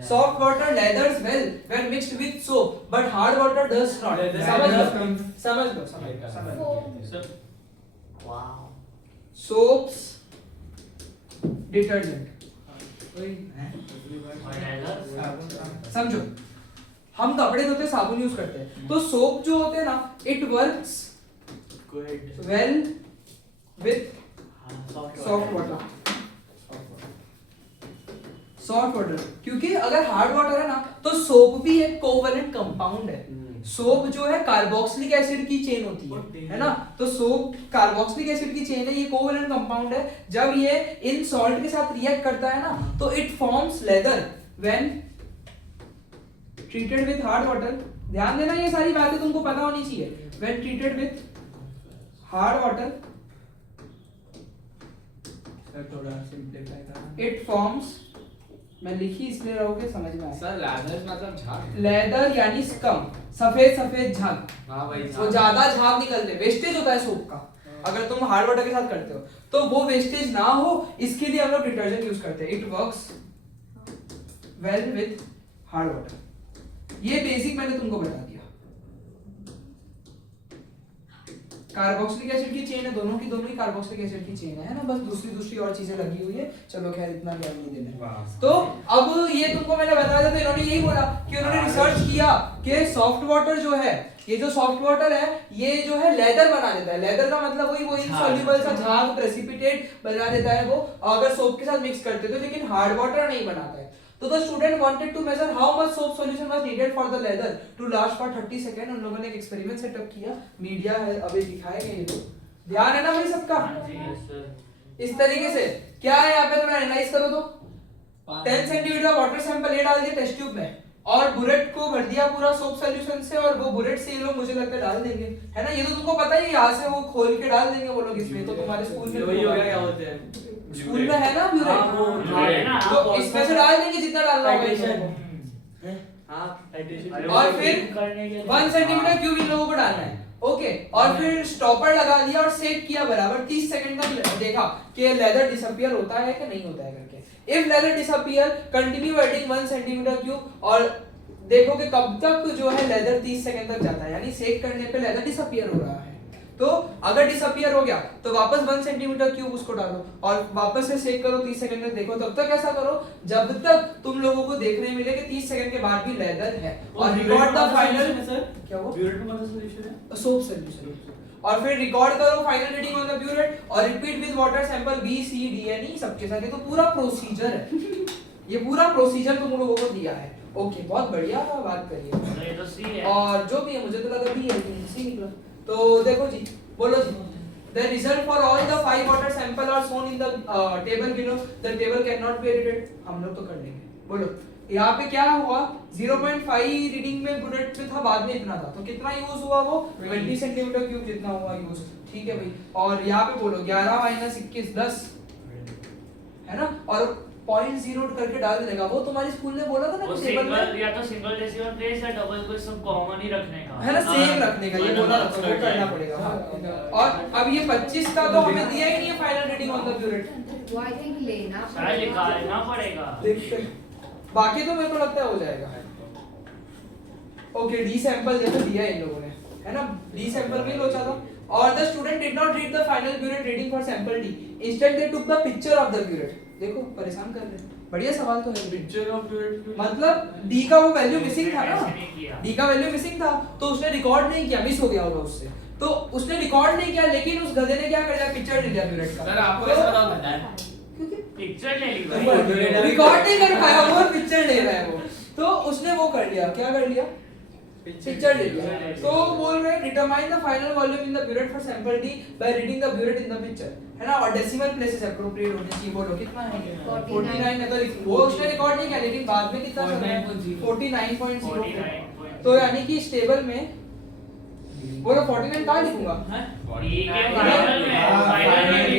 soft water lathers well when mixed with soap, but hard water does not। समझ लो। Wow. soaps detergent, समझो, हम कपड़े धोते साबुन use करते हैं, तो soap जो होते हैं ना, it works well with soft water. Soft water, क्योंकि अगर हार्ड वाटर है ना तो सोप भी एक कोवलेंट कंपाउंड है। सोप जो है कार्बोक्सिलिक एसिड की चेन होती है ना, तो सोप कार्बोक्सिलिक एसिड की चेन है, ये कोवलेंट कंपाउंड है। जब ये इन सॉल्ट के साथ रिएक्ट करता है ना तो it forms leather when treated with hard water. ध्यान देना, ये सारी बातें तुमको पता होनी चाहिए। When treated with hard water थोड़ा सिंपलीफाई करना। इट फॉर्म्स, मैं लिखी इसलिए रहोगे समझ में आए। सर लैदर मतलब झाग। लेदर यानी स्कम, सफेद सफेद झाग। हाँ भाई, वो ज्यादा झाग निकलते, वेस्टेज होता है सोप का। अगर तुम हार्ड वाटर के साथ करते हो तो वो वेस्टेज ना हो, इसके लिए हम लोग डिटर्जेंट यूज करते हैं। It works well with hard water. ये बेसिक मैंने तुमको बता दिया। कार्बोक्सिलिक एसिड की चेन है, दोनों की दोनों ही कार्बोक्सिलिक एसिड की चेन है ना, बस दूसरी और चीजें लगी हुई है। चलो खैर इतना ज्ञान नहीं देना। तो अब ये तुमको मैंने बताया था, तो इन्होंने यही बोला कि उन्होंने रिसर्च किया कि सॉफ्ट वाटर जो है, ये जो सॉफ्ट वाटर है ये जो है लेदर बना देता है। लेदर का मतलब वही सॉल्युबल सा झाग, प्रेसिपिटेट बना देता है वो, अगर सोप के साथ मिक्स करते तो, लेकिन हार्ड वाटर नहीं बनाता है। तो the student wanted to measure how much soap solution was needed for the lather to last for 30 second. उन लोगों ने एक एक्सपेरिमेंट सेटअप किया, मीडिया है अभी दिखाएंगे ये तो, ध्यान है ना भाई सबका? इस तरीके से क्या है यहाँ पे, थोड़ा एनालाइज करो तो 10 सेंटीमीटर वाटर सैंपल ये डाल दिया टेस्ट ट्यूब में, और बुलेट को भर दिया पूरा सोप सॉल्यूशन से, और वो बुलेट से ये लोग मुझे लगता है डाल देंगे, है ना? ये तो तुमको पता ही, यहाँ से वो खोल के डाल देंगे वो लोग इसमें। तो तुम्हारे स्कूल में वही हो गया, क्या होते हैं स्कूल में है ना ब्यूरेट, तो इसमें से डाल देंगे जितना डालना होगा। और फिर 1 सेंटीमीटर क्यूब इन लोगों को डालना है। ओके और फिर स्टॉपर लगा दिया और सेट किया बराबर 30 सेकंड तक देखा कि लेदर डिसअपीयर होता है कि नहीं होता है करके। If leather disappear continue adding 1 centimetre cube और देखो कि कब तक जो है लेदर 30 सेकंड तक जाता है, यानी सेक करने पे लेदर डिसअपीयर हो रहा है। तो अगर डिसअपीयर हो गया तो वापस 1 सेंटीमीटर क्यूब उसको डालो और वापस से सेक करो 30 सेकंड तक देखो। तब तक ऐसा करो जब तक तुम लोगों को देखने मिले कि 30 सेकंड के बाद भी लेदर है और रिकॉर्ड द फाइनल क्या वो ब्यूरेट में कौन सा सॉल्यूशन है? Soap solution. और फिर रिकॉर्ड करो final reading on the burette और repeat with water sample B C D and E सबके साथ। ये तो पूरा प्रोसीजर है, ये पूरा प्रोसीजर तुम लोगों को दिया है। ओके बहुत बढ़िया बात करिए। ये तो सी है और जो भी है मुझे तो लगा बी है लेकिन सी निकला। तो देखो जी बोलो जी the result for all the 5 water sample are shown in the table below. The table cannot be edited. हम लोग तो कर लेंगे। बोलो यहाँ पे क्या हुआ 0.5 रीडिंग में बुलेट में था, बाद में इतना था, तो कितना यूज हुआ वो 20 सेंटीमीटर क्यूब जितना हुआ यूज। ठीक है भाई और यहाँ पे बोलो 11 माइनस 21 10 है ना और 0.0 करके डाल देने का। वो तुम्हारे स्कूल ने बोला था ना वो कि टेबल सिंगल में या तो सिंगल डेसिमल प्लेस या डबल को सब कॉमन ही रखने का है ना सेम रखने का, ये बोला था तो वो करना पड़ेगा। हाँ। और अब ये 25 का तो हमें दिया ही नहीं है final reading on the burette. वो आई थिंक लेना शायद निकालना पड़ेगा। देखते हैं बाकी तो मेरे को लगता है हो जाएगा। ओके डी सैंपल जैसे दिया इन लोगों ने है ना, डी सैंपल में लोचा था और the student did not read the final burette reading for sample D, instead they took the picture of the burette. देखो परेशान कर रहे हैं, बढ़िया सवाल तो है। पिक्चर ऑफ ब्यूरेट मतलब डी का वो वैल्यू मिसिंग था ना, ऐसे नहीं किया। डी का वैल्यू मिसिंग था तो उसने रिकॉर्ड नहीं किया, मिस हो गया होगा उससे, तो उसने रिकॉर्ड नहीं किया लेकिन उस गधे ने क्या कर दिया पिक्चर ले लिया ब्यूरेट का। सर आपको कैसा नाम पता है? पिक्चर ले ली रिकॉर्ड नहीं कर पाया वो और पिक्चर ले रहा है वो, तो उसने वो कर लिया, क्या कर लिया पिक्चर ले लिया। तो बोल रहे हैं determine the final volume in the burette for sample D by reading the burette in the picture है ना, और डेसिमल प्लेसेस एप्रोप्रिएट होने चाहिए। बोलो कितना है 49 है तो वो उसने रिकॉर्ड नहीं किया लेकिन बाद में कितना कर रहा है 49.0। तो यानी कि इस टेबल में बोलो 49 कहां लिखूंगा ठीक है फाइनल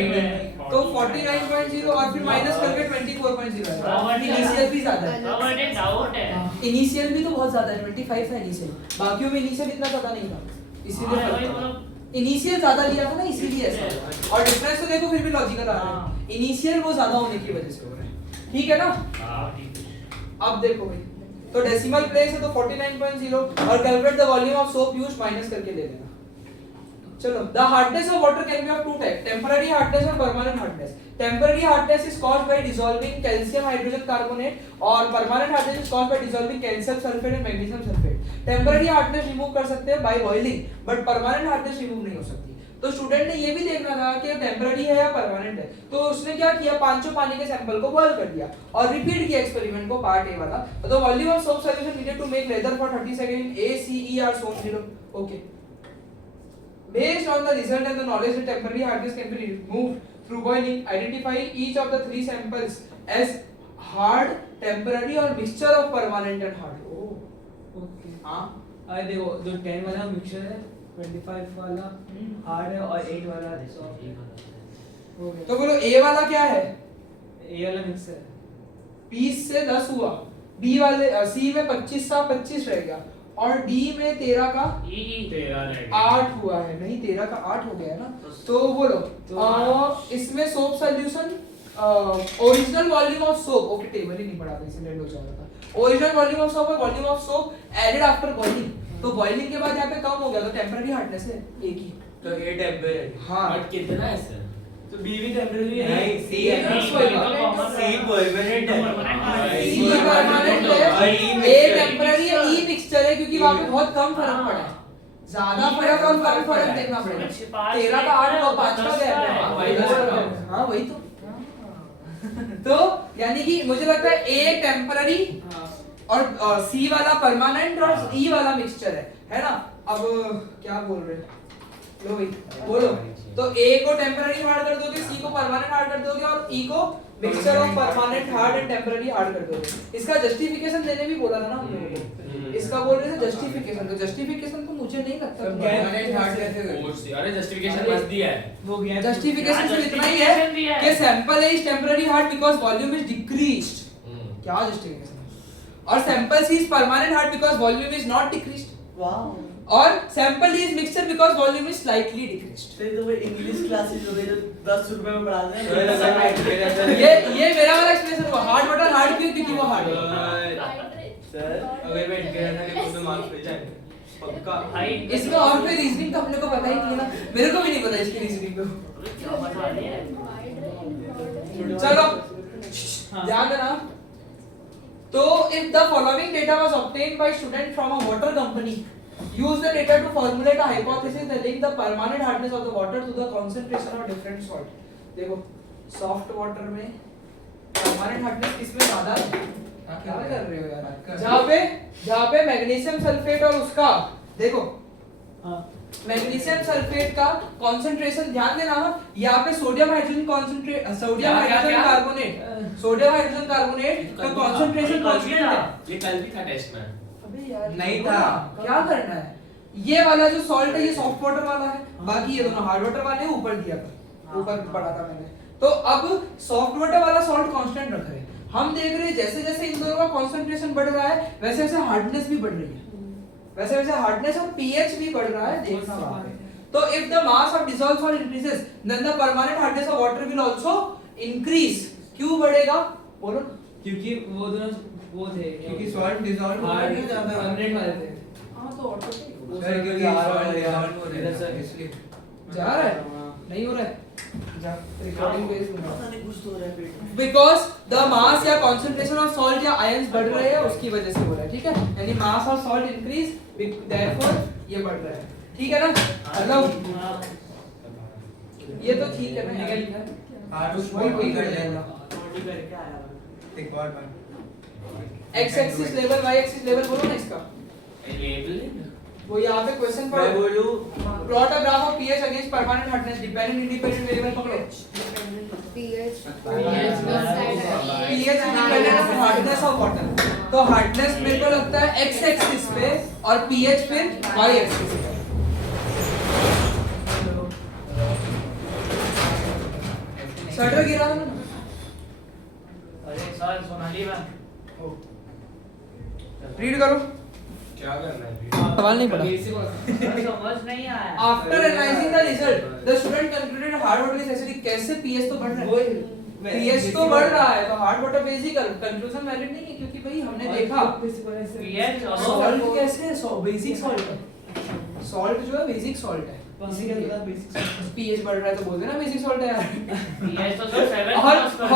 में तो 49.0 और फिर माइनस करके 24.0 है। इनिशियल भी ज्यादा है, अब एक डाउट है इनिशियल भी तो बहुत ज्यादा है 25 था इनिशियल, बाकियों में इनिशियल इतना पता नहीं था इसीलिए हाँ, फर्क वही था। मतलब इनिशियल ज्यादा लिया था ना इसीलिए ऐसा हुआ। और डिफरेंस तो देखो फिर भी लॉजिकल आ रहा है, इनिशियल वो ज्यादा होने की वजह से हो रहा है। ठीक है ना, हाँ, ठीक है। अब देखो भाई तो डेसिमल प्लेस है तो 49.0 और calculate the volume of soap used minus करके ले लेना। चलो the hardness of water can be of two type, temporary hardness और permanent hardness. Temporary hardness is caused by dissolving calcium hydrogen carbonate और permanent hardness is caused by dissolving calcium sulphate and magnesium sulphate. Temporary hardness remove कर सकते हैं by boiling but permanent hardness remove नहीं हो सकती। तो student ने ये भी देखना था कि टेम्पररी है या परमानेंट है, तो उसने क्या किया पांचों पानी के सैंपल को बॉयल कर दिया और रिपीट किया एक्सपेरिमेंट को पार्ट ए वाला। तो volume of soap solution needed to make lather for 30 second in A C E are shown below. Okay. Based on the result and the knowledge that temporary hardness can be removed through boiling, identify each of the 3 samples as hard, temporary or mixture of permanent and hard. Oh. Okay हाँ अरे देखो जो 10 वाला mixture है 25 वाला hard है और 8 वाला सॉफ्ट है। हो गया तो बोलो A वाला क्या है ये वाला मिक्सचर है 20 से 10 हुआ, B वाले C में 25 था 25 रह गया और D में 13 का 8 हुआ है, नहीं 13 का 8 हो गया है ना। तो बोलो इसमें soap solution original volume of soap, okay table ही नहीं पढ़ा था इसलिए लेट हो जा रहा था। ओरिजिनल वॉल्यूम ऑफ सोप और volume of soap added after boiling, तो बॉइलिंग के बाद यहाँ पे कम हो गया तो टेम्पररी हार्डनेस है एक ही। तो ये टेम्परेरी हाँ बट कितना है सर? तो बी भी टेम्परेरी है नहीं सी है ना, C परमानेंट सी परमानेंट है। C परमानेंट है, A टेम्पररी है, E मिक्सचर है क्योंकि वहाँ पे बहुत कम फर्क पड़ा है। ज्यादा फर्क और कम फर्क देखना पड़ेगा। 13 का 8 और 5 का गैप है। हाँ वही तो यानी कि मुझे लगता है A टेम्पररी और C वाला परमानेंट और E वाला मिक्सचर है ना। अब क्या बोल रहे हैं लो भाई बोलो, तो A को टेम्पररी हार्ड कर दोगे, C को परमानेंट हार्ड कर दोगे और E को mixture of permanent hard and temporary hard कर दोगे। इसका जस्टिफिकेशन देने भी बोला था ना हम लोगों को, इसका बोल रहे थे जस्टिफिकेशन, तो जस्टिफिकेशन तो मुझे नहीं लगता परमानेंट हार्ड कैसे कर अरे जस्टिफिकेशन मत दिया है वो गया जस्टिफिकेशन सिर्फ इतना ही है कि sample is temporary hard because volume is decreased. क्या जस्टिफिकेशन है? और sample is permanent hard because volume is not decreased. Wow और sample is mixture because volume is slightly decreased. तो वो इंग्लिश क्लासेस हो गई जो 10 रुपए में पढ़ाते हैं। ये मेरा वाला एक्सप्लेनेशन हुआ। हार्ड वाटर हार्ड क्यों? क्योंकि वो हार्ड है। सर अगर वेट किया था कि तो मार्क्स पे जाएंगे पक्का। इसमें और कोई रीजनिंग का हमने को पता ही नहीं है ना, मेरे को भी नहीं पता इसकी रीजनिंग को। चलो ध्यान देना। तो if the following data was obtained by student from a water company, use the data to formulate a hypothesis that link the permanent hardness of the water to the concentration of different salt. देखो soft water में permanent hardness किसमें ज्यादा है? क्या कर रहे हो यार? जहाँ पे मैग्नीशियम सल्फेट और उसका देखो मैग्नीशियम सल्फेट का कंसंट्रेशन ध्यान देना। यहाँ पे sodium hydrogen concentrate sodium hydrogen carbonate का कंसंट्रेशन कांस्टेंट है। ये कल भी था टेस्ट में। अबे यार नहीं था। क्या करना है? ये वाला जो सॉल्ट है ये सॉफ्ट वाटर वाला है, बाकी ये दोनों हार्ड वाटर वाले ऊपर दिया था, ऊपर पढ़ा था मैंने। तो अब सॉफ्ट वाटर वाला सॉल्ट कांस्टेंट रख रहे हैं। हम देख रहे हैं जैसे जैसे इन दोनों का कंसंट्रेशन बढ़ रहा है वैसे वैसे हार्डनेस भी बढ़ रही है, वैसे वैसे हार्डनेस और पीएच भी बढ़ रहा है। देखना वहां पे। तो if the mass of dissolved salt increases then the permanent hardness of water will also increase. क्यों बढ़ेगा बोलो? क्योंकि वो दोनों वो थे क्योंकि सॉल्ट डिसॉल्व हो हार्ड रहा है ज्यादा। परमानेंट वाले थे। हाँ तो ऑटो सर क्योंकि सॉल्ट डिसॉल्व हो रहा है इसलिए जा रहा है? नहीं हो रहा है? जा रिकॉर्डिंग बेस पता नहीं कुछ तो हो रहा है पेट में। बिकॉज द मास या कंसंट्रेशन ऑफ सॉल्ट या आयंस बढ़ रहे हैं उसकी वजह से हो रहा है। ठीक है, यानी mass of salt increase therefore ये बढ़ रहा है। ठीक है ना? मतलब ये तो ठीक है ना, ये लिखा है हार्ड वही कर लेना। बॉडी करके आया वो। एक और बार x axis level y axis level बोलो ना इसका। लेबल वो यहाँ पे क्वेश्चन मैं पढ़ो। बोलूं plot a graph of pH against permanent hardness dependent independent variable पकड़ो। pH pH independent of hardness of water. तो हार्डनेस मेरे को लगता है x एक्सिस पे और pH फिर y एक्सिस पे। शटर गिरा था ना? अरे सर सोनाली मैम रीड करो। क्या करना है? सवाल नहीं पढ़ा। समझ नहीं आया। After analyzing the result, the student concluded hard water is acidic. कैसे pH तो बढ़ रहा है? pH तो बढ़ रहा है तो hard water basic conclusion valid नहीं है क्योंकि भाई हमने देखा पीएच और सॉल्ट कैसे है बेसिक सॉल्ट है। सॉल्ट जो है बेसिक सॉल्ट है। pH बढ़ रहा है तो बोल देना बेसिक सॉल्ट है यार। पीएच तो सर 7 और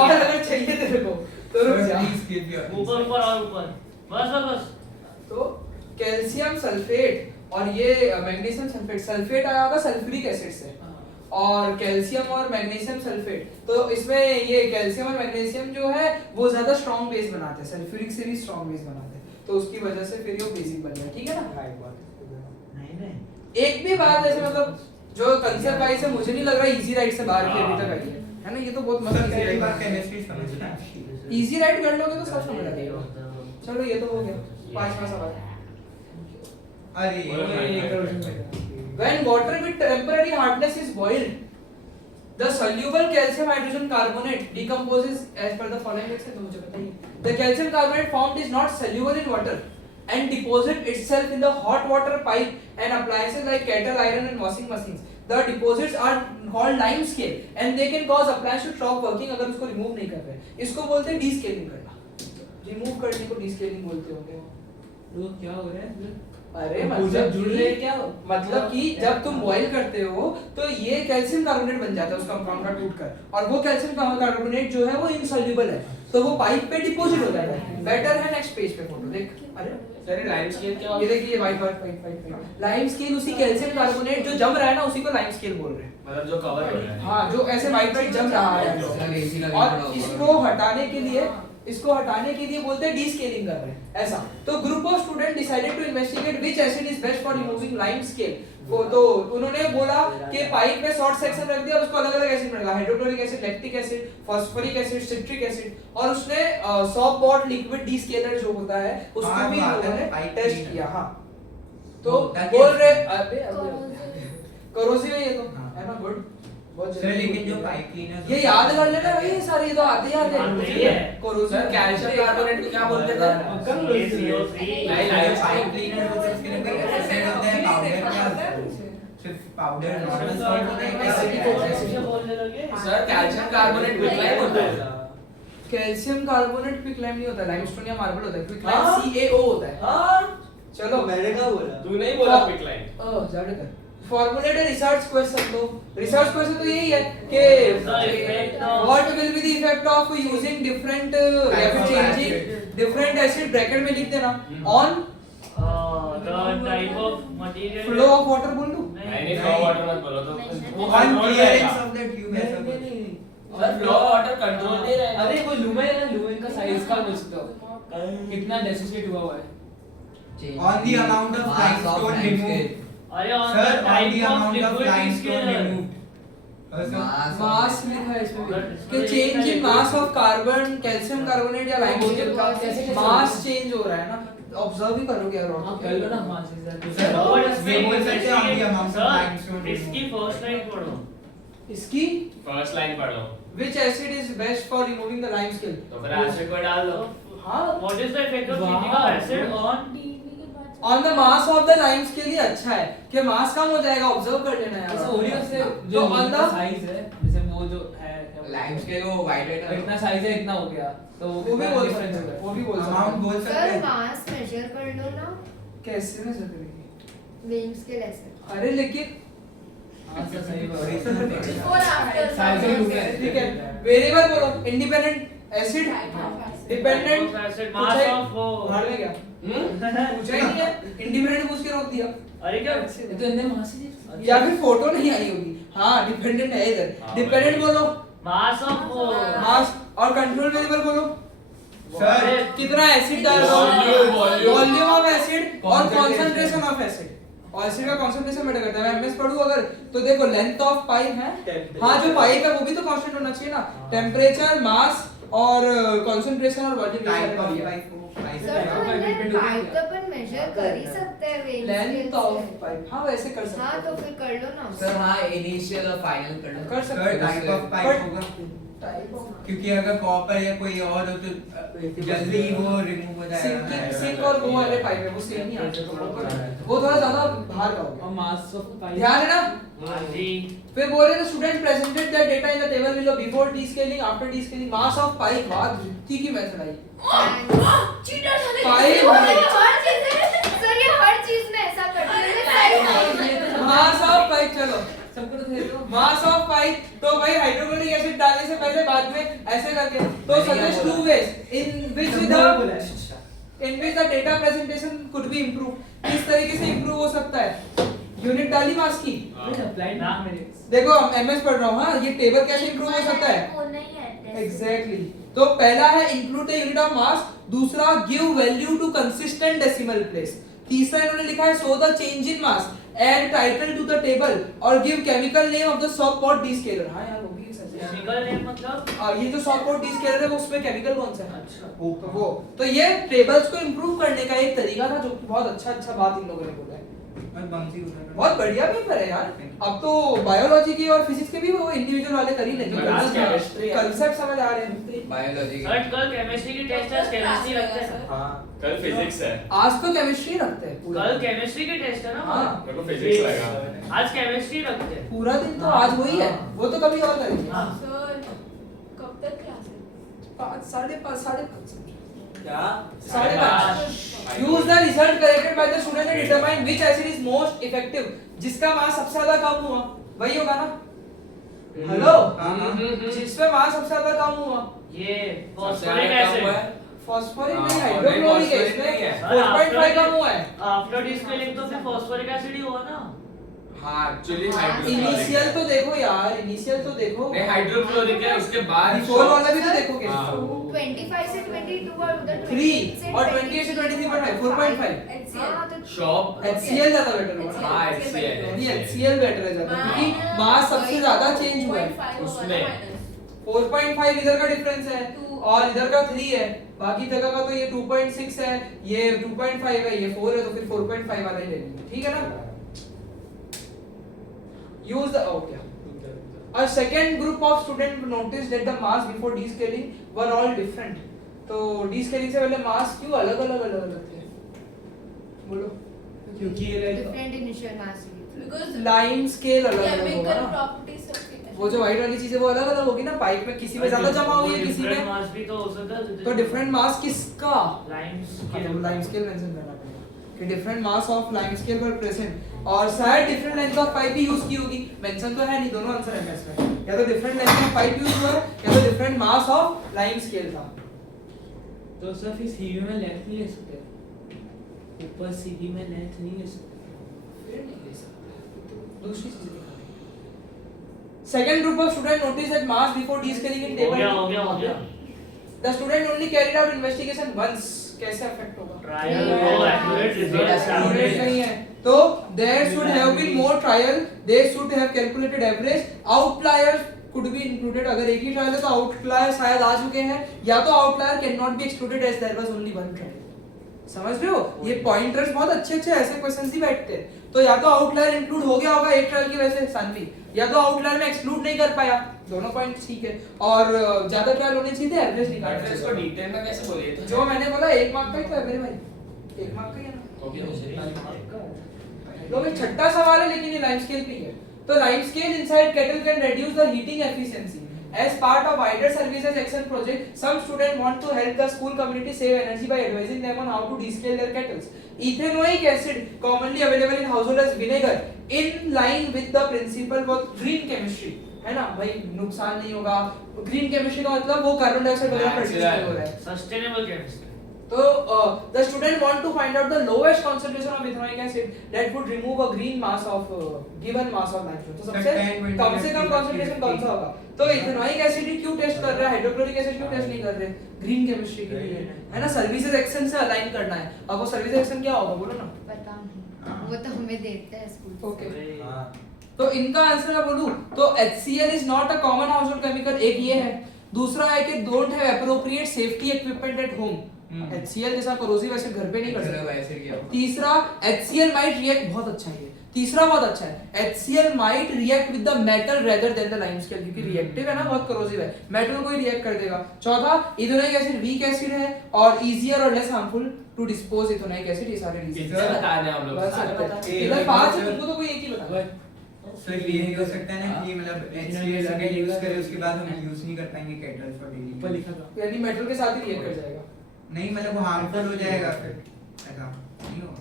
अगर चाहिए तेरे को तो रुक जा। प्लीज गिव योर ऊपर ऊपर और ऊपर बस बस बस। तो कैल्शियम सल्फेट और ये मैग्नीशियम सल्फेट, सल्फेट आया होगा सल्फ्यूरिक एसिड से और कैल्शियम और मैग्नीशियम सल्फेट। तो इसमें ये कैल्शियम और मैग्नीशियम जो है वो ज्यादा स्ट्रॉन्ग बेस बनाते हैं, सल्फ्यूरिक से भी स्ट्रॉन्ग बेस बनाते हैं, तो उसकी वजह से फिर ये बेसिक बन रहा है। ठीक है ना? नहीं नहीं एक भी बात ऐसे मतलब जो कंसेप्ट वाइज है मुझे नहीं लग रहा इजी राइट से बाहर की अभी तक आई है ना? ये तो बहुत मस्त सर पहली बार इजी केमिस्ट्री समझना। इजी राइट कर लोगे तो सब समझ आ जाएगा। चलो ये तो हो गया। पांचवा सवाल। अरे When water with temporary hardness is boiled, the soluble calcium hydrogen carbonate decomposes as per the following reaction. तो मुझे पता ही है। The calcium carbonate formed is not soluble in water and deposit itself in the hot water pipe and appliances like kettle, iron and washing machines. The deposits are called lime scale and they can cause appliance to stop working अगर उसको remove नहीं कर रहे। इसको बोलते हैं descaling करना। remove करने को descaling बोलते होंगे। तो क्या हो रहा है? अरे मतलब जुड़ रहे हैं क्या? मतलब कि जब तुम बॉईल करते हो तो ये कैल्शियम कार्बोनेट बन जाता है उस कंपाउंड का टूटकर और वो कैल्शियम कार्बोनेट जो है वो इनसॉल्युबल है तो वो पाइप पे डिपॉजिट हो जाता है। बेटर है नेक्स्ट पेज पे फोटो देख। अरे सर लाइम स्केल क्या ये देखिए वाइट लाइम स्केल उसी कैल्शियम कार्बोनेट जो जम रहा है ना उसी को लाइम स्केल बोल रहे हैं। मतलब जो कवर हो रहा है। हाँ जो ऐसे वाइट जम रहा है और इसको हटाने के लिए बोलते हैं डीस्केलिंग कर रहे हैं ऐसा। तो group of student decided to investigate which acid is best for removing lime scale. तो उन्होंने बोला कि पाइप में शॉर्ट सेक्शन रख दिया और उसको अलग अलग एसिड मिला, hydrochloric acid, lactic acid, phosphoric acid, citric acid और उसने सॉफ्ट बॉट लिक्विड डीस्केलर जो होता है उसको भी उन्होंने टेस्ट किया। हाँ तो बोल रहे करोसिव है ये तो है ना? गुड बहुत सर लेकिन जो पाइप क्लीनर ये याद कर लेना भाई ये सारे ये तो आते ही आते आते ही हैं। है। कोरोसिव कैल्शियम कार्बोनेट क्या बोलते थे? CO3 पाइप क्लीनर होता है इसके लिए एसिड होता है पाउडर नॉर्मल नॉर्मल सॉल्ट बोलने लगे सर कैल्शियम कार्बोनेट क्विकलाइम होता है कैल्शियम कार्बोनेट क्विकलाइम नहीं होता, लाइमस्टोन या मार्बल होता है। हाँ। क्विकलाइम CaO होता है। हाँ चलो मैंने क्या बोला? तू नहीं बोला क्विकलाइम। ओह जाडेकर फॉर्मुलेट रिसर्च क्वेश्चन। तो रिसर्च क्वेश्चन तो यही है कि what will be the effect of using different या फिर चेंजिंग डिफरेंट एसिड, ब्रैकेट में लिख देना on the type of material flow of water. बोल दूं नहीं फ्लो वाटर मत बोलो तो वो ऑन कंट्रोल क्लियरेंस रहेगा। ऑफ द ट्यूब ऐसा कुछ। सर फ्लो वाटर कंट्रोल नहीं रहेगा। अरे वो लुमेन है ना, लुमेन का साइज का कुछ तो कितना डेसिकेट हुआ हुआ है। On the amount of limestone removed. अरे on Sir, the on type the of amount of liquid limestone scale removed. Sir, मास लिखा है इसमें भी कि change in mass of carbon, calcium carbonate या लाइमस्टोन का मास चेंज हो रहा है ना। ऑब्जर्व ही करोगे यार और कर लो ना मास Sir, इज ये बोल सकते हैं on the amount of limestone sir इसकी removed. फर्स्ट लाइन पढ़ो। इसकी फर्स्ट लाइन पढ़ लो which acid is best for removing the lime scale। तो फिर एसिड को डाल दो। हाँ what is the effect of Wow. Changing of acid on on the mass of the lime scale ही अच्छा है कि मास कम हो जाएगा। ऑब्जर्व कर लेना यार। ऐसा ओरियो से तो जो on the साइज है, जैसे वो जो है Lime scale वो white है। इतना साइज है, इतना हो गया तो वो भी बोल सकते हैं, वो भी बोल सकते Amount हैं। बोल सकते सर हैं। मास मेजर कर लो ना, कैसे ना करेंगे? वेम स्केल ऐसे। अरे लेकिन हां सर सही बात Reason है। Before after Size of look है। ठीक है वेरिएबल बोलो। Independent acid, dependent acid mass of वो मार में क्या पूछा ही नहीं है। इंडिपेंडेंट पूछ के रोक दिया। अरे क्या ये तो इतने मास ही या फिर फोटो नहीं आई होगी। हाँ डिपेंडेंट है इधर। हाँ, डिपेंडेंट बोलो मास ऑफ वो मास और कंट्रोल वेरिएबल बोलो। Sir, कितना एसिड डाल Volume, volume. Volume of acid और Concentration. Concentration of acid. और एसिड का कंसंट्रेशन मैटर करता है। मैं एमएस पढ़ूं अगर तो देखो लेंथ ऑफ पाइप है। हाँ जो पाइप है वो भी तो कांस्टेंट होना चाहिए ना। टेम्परेचर, मास और कंसंट्रेशन और वॉल्यूम type of pipe को price सर तो का- हमने पाइप तो अपन मेजर कर ही सकते हैं वेम लेंथ ऑफ पाइप। हाँ वैसे कर सकते हाँ हैं। तो फिर कर लो ना। सर हाँ इनिशियल और फाइनल कर लो कर सकते Sir, हैं। type of pipe But- होगा। टाइप ऑफ क्योंकि अगर कॉपर या कोई और हो तो जल्दी वो रिमूव हो जाएगा ना। सिंक और वो वाले पाइप है वो सेम नहीं आते तो वो थोड़ा ज्यादा बाहर का हो और गया। मास ऑफ पाइप ध्यान है ना। हाँ जी फिर बोल रहे थे student presented that data in the table below before D scaling after D scaling mass of pipe. बात ठीक ही मेथड आई। चीटर था पाइप सर ये हर चीज में ऐसा करते हैं। Mass of pipe. चलो सबको तो भेज दो। मास ऑफ पाइप तो भाई हाइड्रोक्लोरिक एसिड डालने से पहले बाद में ऐसे करके तो suggest two ways in which the data presentation could be improve. किस तरीके से इंप्रूव हो सकता है? यूनिट डाली मास की। अप्लाइड ना मेरे देखो एमएस पढ़ रहा हूँ। हाँ ये टेबल कैसे इंप्रूव हो सकता है? एग्जैक्टली तो पहला है include the unit of mass. दूसरा give value to consistent decimal place. तीसरा इन्होंने लिखा है show the change in mass, add title to the table और give chemical name of the soft descaler. हाँ यार वो भी सही है। केमिकल नेम मतलब ये जो सॉफ्ट डी स्केलर है वो उसमें केमिकल कौन सा है? अच्छा वो तो ये टेबल्स को इंप्रूव करने का एक तरीका था जो कि बहुत अच्छा बात इन लोगों ने बोला है। मैं बंसी उधर बहुत बढ़िया पेपर है यार। अब तो बायोलॉजी की और फिजिक्स के भी वो इंडिविजुअल वाले कर ही लेंगे। Advanced chemistry है। कंसेप्ट समझ आ रहे हैं। बायोलॉजी सर कल केमिस्ट्री की टेस्ट है केमिस्ट्री रखते हैं हाँ कल फिजिक्स है आज तो केमिस्ट्री रखते हैं पूरा। कल केमिस्ट्री की टेस्ट है ना हाँ। मेरे को फिजिक्स लगा आज केमिस्ट्री रखते हैं पूरा दिन तो आज वही है। वो तो कभी और करेंगे। हाँ। सर कब तक क्लास है? 5 5:30 5:30 क्या 5:30 use the result collected by the student and determine which acid is most effective. जिसका मास सबसे ज्यादा कम हुआ वही होगा ना। हेलो जिसपे मास सबसे ज्यादा कम हुआ ये फॉस्फोरिक एसिड फॉस्फोरिक हाँ, नहीं नहीं, हाइड्रोक्लोरिक है phosphoric नहीं इसमें है। 4.5 कम हुआ है। आफ्टर डिस्केलिंग तो फिर फॉस्फोरिक एसिड ही हुआ ना। हाँ एक्चुअली इनिशियल तो देखो यार इनिशियल तो देखो। नहीं हाइड्रोक्लोरिक है उसके बाद बिफोर वाला भी तो देखोगे। हाँ। 25 से 22 और उधर 3 और 28 से 23.5 4.5 हाँ तो शॉप HCl ज्यादा बेटर हुआ। हाँ HCl नहीं HCl बेटर है ज्यादा क्योंकि मास सबसे ज्यादा चेंज हुआ है। 0.5 होगा उसमें। ना minus। 4.5 इधर का डिफरेंस है Two। और इधर का 3 है। बाकी जगह का तो ये 2.6 है, ये 2.5 है, ये 4 है तो फिर 4.5 वाला ही ले लेंगे। ठीक है ना। use the okay. A second group of students noticed that the mass before descaling were all different. तो descaling से पहले मास क्यों अलग थे? बोलो। क्योंकि ये different initial mass Because lime scale अलग अलग होगा chemical ना। properties सबकी measure वो जो व्हाइट वाली चीज है वो अलग अलग होगी ना, पाइप में किसी में ज्यादा जमा हुई है किसी में, मास भी तो हो सकता है तो डिफरेंट मास किसका, लाइम लाइम स्केल मेंशन करना पड़ेगा कि different mass of lime scale पर प्रेजेंट, और शायद डिफरेंट लेंथ ऑफ पाइप भी यूज की होगी, मेंशन तो है नहीं, दोनों आंसर है इसमें, या तो different length of pipe use हुआ है या तो different mass of lime scale था। तो सर फिर सीधी में लेंथ नहीं ले सकते, ऊपर सीधी में लेंथ नहीं ले सकते, फिर नहीं ले सकते, दूसरी चीज दिखा देंगे। Second group of students noticed that mass before descaling in table हो गया the student only carried out investigation once, कैसे अफेक्ट होगा, ट्रायल को एक्यूरेट रिजल्ट Accurate नहीं है, तो there should have been more trial, they should have calculated average, outliers could be included, अगर एक ही ट्रायल है तो आउटलायर शायद आ चुके हैं, या तो outlier can not be excluded as there was only one trial. समझ रहे हो, ये पॉइंटर्स बहुत अच्छे अच्छे ऐसे क्वेश्चंस ही बैठते हैं, तो या तो आउटलायर इंक्लूड हो गया होगा एक ट्रायल की वजह से सानवी, या तो आउटलायर में एक्सक्लूड नहीं कर पाया, दोनों पॉइंट ठीक है, और ज्यादा ट्रायल होने चाहिए थे, एवरेज निकालना बट इसको चाहिए। डिटेल में कैसे बोलिए तो जो मैंने बोला 1 मार्क का ही तो है मेरे भाई, 1 मार्क का ही है ना। ओके लो भाई छठा सवाल है लेकिन ये लाइम स्केल पे ही है, तो lime scale inside kettle can reduce the heating efficiency as part of wider services action project. Some students want to help the school community save energy by advising them on how to descale their kettles. Ethanoic acid commonly available in household as vinegar in line with the principle of green chemistry, है ना भाई, नुकसान नहीं होगा, green chemistry का मतलब वो carbon dioxide वगैरह प्रोड्यूस नहीं हो रहा है, सस्टेनेबल केमिस्ट्री। तो the student want to find out the lowest concentration of ethanoic acid that would remove a green mass of given mass of limestone, तो सबसे कम से कम concentration कौन सा होगा, तो ethanoic acid ही क्यों टेस्ट कर रहा है, हाइड्रोक्लोरिक एसिड क्यों टेस्ट नहीं कर रहे, ग्रीन केमिस्ट्री के लिए, है ना, सर्विसेज एक्शन से अलाइन करना है। अब वो सर्विस एक्शन क्या होगा बोलो ना, पता नहीं, वो तो हमें देते हैं स्कूल। ओके तो इनका आंसर मैं बोलूं तो HCl is not a common household chemical, एक ये है, दूसरा है कि don't have appropriate safety equipment at home, HCl जैसा कोरोसिव एसिड घर पे नहीं कर सकते। तीसरा HCl माइट रिएक्ट, बहुत अच्छा है, तीसरा बहुत अच्छा है, HCl might react with the metal rather than the limescale, क्योंकि रिएक्टिव है ना, बहुत कोरोसिव है, मेटल को ही रिएक्ट कर देगा। चौथा इथेनोइक एसिड वीक एसिड है और इजियर और less harmful to dispose ethanoic acid, ये सारे रीजन कितने बता रहे हैं हम लोग, बस सारे बता रहे हैं। इधर पांच है, तुमको तो कोई एक ही बता। सर ये नहीं हो सकता ना कि मतलब HCl अगर यूज करें उसके बाद हम यूज नहीं कर पाएंगे केटल फॉर डेली, ऊपर लिखा था, यानी मेटल के साथ ही रिएक्ट कर जाएगा, नहीं मतलब वो हार्मफुल हो जाएगा फिर, ऐसा नहीं होगा।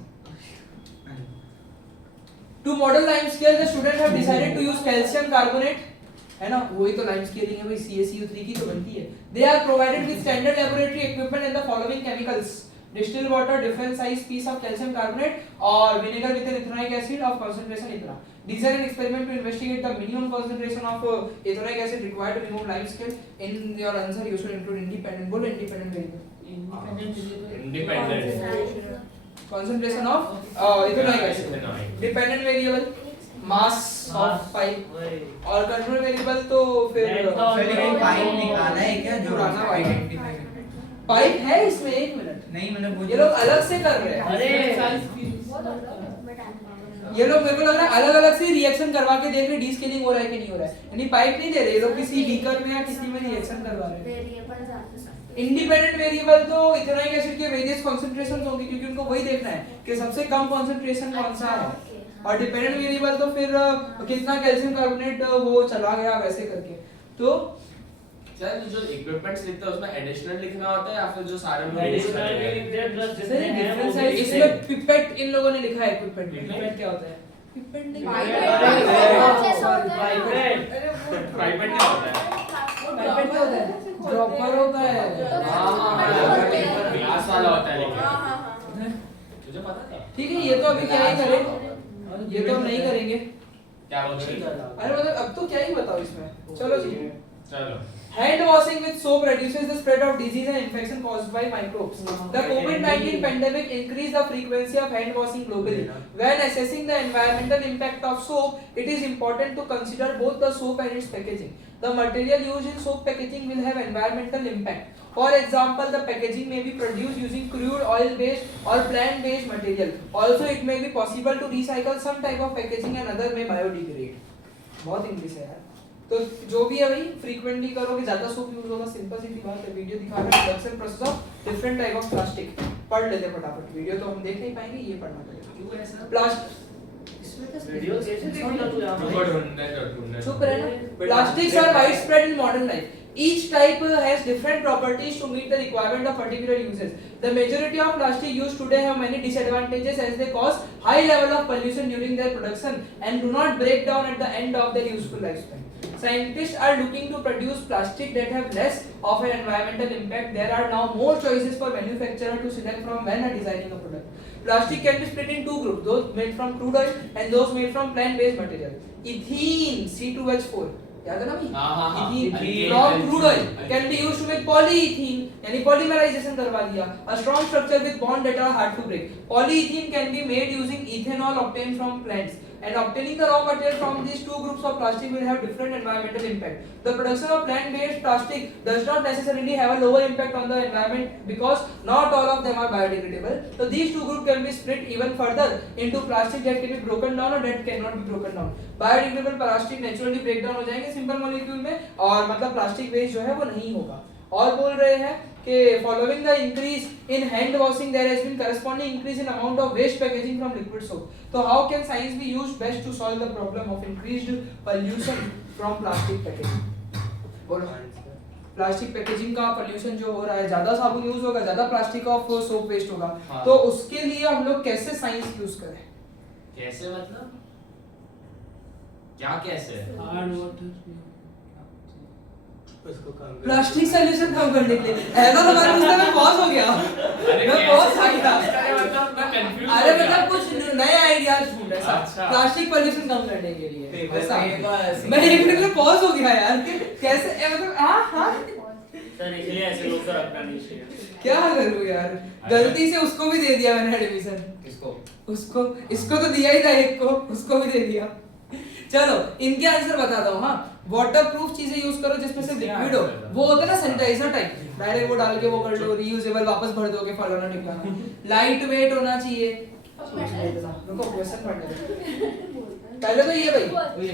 To model limescale, the students have decided to use calcium carbonate, है ना, वही तो limescaling है भाई, CaCO3 की तो बनती है। They are provided with standard laboratory equipment and the following chemicals: distilled water, different size piece of calcium carbonate, और vinegar with an ethanoic acid of concentration इतना। Design an experiment to investigate the minimum concentration of ethanoic acid required to remove limescale. In your answer, you should include independent. बोलो independent variable. Independent Concentration of ethanoic acid. Dependent variable, mass of pipe, और control variable तो फिर sir लेकिन pipe निकाला है क्या जो पुराना pipe। आइडेंटिफाई करना है? पाइप है इसमें, एक मिनट, नहीं मतलब वो ये लोग अलग से कर रहे हैं, ये लोग मेरे को लग रहा है अलग अलग से रिएक्शन करवा के देख रहे हैं डीस्केलिंग हो रहा है कि नहीं हो रहा है, यानी पाइप नहीं दे रहे ये लोग, किसी बीकर में या किसी में रिएक्शन करवा रहे हैं। इंडिपेंडेंट वेरिएबल तो इथेनोइक एसिड के वेरियस कंसंट्रेशंस होंगे, क्योंकि उनको वही देखना है कि सबसे कम कंसंट्रेशन कौन सा है, और डिपेंडेंट वेरिएबल तो फिर कितना कैल्शियम कार्बोनेट वो चला गया वैसे करके। तो सर जो इक्विपमेंट्स लिखते हैं उसमें एडिशनल लिखना होता है या फिर जो सारे में एडिशनल भी लिख दे, प्लस जैसे जितने हैं डिफरेंस वो है, भी इसमें पिपेट इन लोगों ने लिखा है, इक्विपमेंट पिपेट क्या होता है, पिपेट नहीं, प्राइवेट क्या होता है, पाइपेट क्या होता है, ड्रॉपर होता है, ग्लास वाला होता है लेकिन तुझे पता था ठीक है, ये तो अभी क्या ही करें, ये तो हम नहीं करेंगे, क्या बोल रही है? अरे मतलब अब तो क्या ही बताओ इसमें, चलो जी। चलो Hand washing with soap reduces the spread of disease and infection caused by microbes. The COVID-19 pandemic increased the frequency of hand washing globally. When assessing the environmental impact of soap, it is important to consider both the soap and its packaging. The material used in soap packaging will have environmental impact. For example, the packaging may be produced using crude oil-based or plant-based material. Also, it may be possible to recycle some type of packaging and other may biodegrade. बहुत English है यार, तो जो भी है भाई frequently करोगे, ज्यादा सोप यूज होगा, सिंपल सी बात है। वीडियो दिखा रहा है production process of different type of plastic, पढ़ लेते फटाफट, वीडियो तो हम देख नहीं पाएंगे, ये पढ़ना पड़ेगा। क्यों ऐसा? प्लास्टिक वीडियो कैसे देखा तू यहाँ रुको पे? ढूंढने चुप रहना. Plastics are widespread in modern life. Each type has different properties to meet the requirement of particular uses. The majority of plastic used today have many disadvantages as they cause high level of pollution during their production and do not break down at the end of their useful lifespan. Scientists are looking to produce plastic that have less of an environmental impact. There are now more choices for manufacturer to select from when designing a product. Plastic can be split in two groups, those made from crude oil and those made from plant-based material. Ethene, C2H4. याद है ना भाई? हाँ. Ethene from crude oil can be used to make polyethylene, यानी polymerization करवा दिया. A strong structure with bond that are hard to break. Polyethylene can be made using ethanol obtained from plants. And obtaining the raw material from these two groups of plastic will have different environmental impact. The production of plant-based plastic does not necessarily have a lower impact on the environment because not all of them are biodegradable. So these two groups can be split even further into plastic that can be broken down or that cannot be broken down. Biodegradable plastic naturally break down हो जाएंगे simple molecule में और मतलब plastic waste जो है वो नहीं होगा. और बोल रहे हैं कि following the increase in hand washing there has been corresponding increase in amount of waste packaging from liquid soap. So how can science be used best to solve the problem of increased pollution from plastic packaging? बोलो. Plastic packaging का pollution जो हो रहा है, ज्यादा साबुन use होगा, ज्यादा प्लास्टिक ऑफ सोप वेस्ट होगा. हाँ. तो उसके लिए हम लोग कैसे साइंस यूज करें? कैसे मतलब क्या कैसे? हार्ड वाटर उसको काम प्लास्टिक सॉल्यूशन कम करने के लिए. ऐसा तो मैंने उसका मैं पॉज हो गया. मैं पॉज आ गया. मतलब मैं कंफ्यूज अरे मतलब कुछ नए आइडियाज ढूंढ रहे अच्छा. सब प्लास्टिक पोल्यूशन कम करने के लिए. ऐसा. पेपर मैं एक मिनट में पॉज हो गया यार कि कैसे मतलब हाँ सर इसलिए ऐसे लोग को रखना नहीं चाहिए. क्या करूं यार, गलती से उसको भी दे दिया मैंने एडमिशन. किसको? उसको इसको तो दिया ही था, एक को उसको भी दे दिया. चलो इनके आंसर बताता हूँ. हाँ, वाटरप्रूफ चीजें यूज करो जिसमें से लिक्विड हो. वो होता है ना सैनिटाइजर टाइप, डायरेक्ट वो डाल के वो कर लो, रीयूजेबल वापस भर दोगे, फलाना ढिकाना. लाइट वेट होना चाहिए. रुको क्वेश्चन पढ़ने दो. पहले तो ये भाई,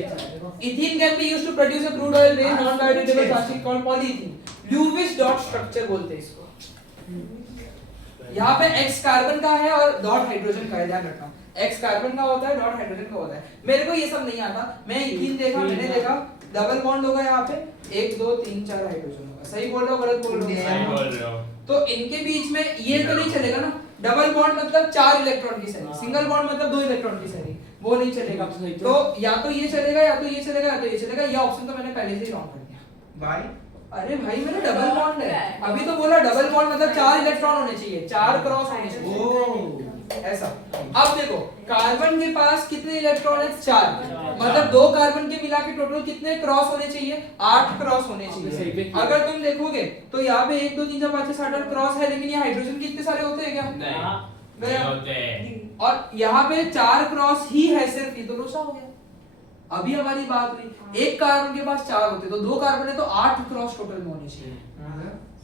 ethene can be used to produce a crude oil based non biodegradable plastic called polyethene. Lewis dot structure बोलते हैं इसको. यहाँ पे X कार्बन का है और डॉट हाइड्रोजन का है, ध्यान रखना. X कार्बन का होता है, डॉट हाइड्रोजन का होता है. मेरे को ये सब नहीं आता. मैं इथीन देखा, मैंने देखा डबल बॉन्ड होगा यहाँ पे, 1 2 3 4 हाइड्रोजन होगा. सही बोल रहा हूँ गलत बोल रहा सही हूँ? बोल रहे हो. तो इनके बीच में ये तो नहीं चलेगा ना. डबल बॉन्ड मतलब 4 इलेक्ट्रॉन की सेरी, सिंगल बॉन्ड मतलब 2 इलेक्ट्रॉन की सेरी, वो नहीं चलेगा. तो या तो ये चलेगा या तो ये चलेगा या तो ये चलेगा. ये ऑप्शन तो मैंने पहले से ही रॉन्ग कर दिया. भाई अरे भाई मैंने डबल बॉन्ड है, अभी तो बोला डबल बॉन्ड मतलब 4 इलेक्ट्रॉन होने चाहिए, 4 क्रॉस होने चाहिए. ऐसा. अब देखो कार्बन के पास कितने इलेक्ट्रॉन है? 4. मतलब 2 कार्बन के मिला के टोटल कितने क्रॉस होने चाहिए? 8 क्रॉस होने चाहिए. अगर तुम देखोगे तो यहाँ पे 1 2 3 4 5 6 7 8 क्रॉस है, लेकिन ये हाइड्रोजन कितने सारे होते हैं क्या? नहीं होते. और यहाँ पे 4 क्रॉस ही है सिर्फ, ये तो लोसा हो गया. अभी हमारी बात हुई एक कार्बन के पास 4 होते, तो 2 कार्बन है तो 8 क्रॉस टोटल में होने चाहिए.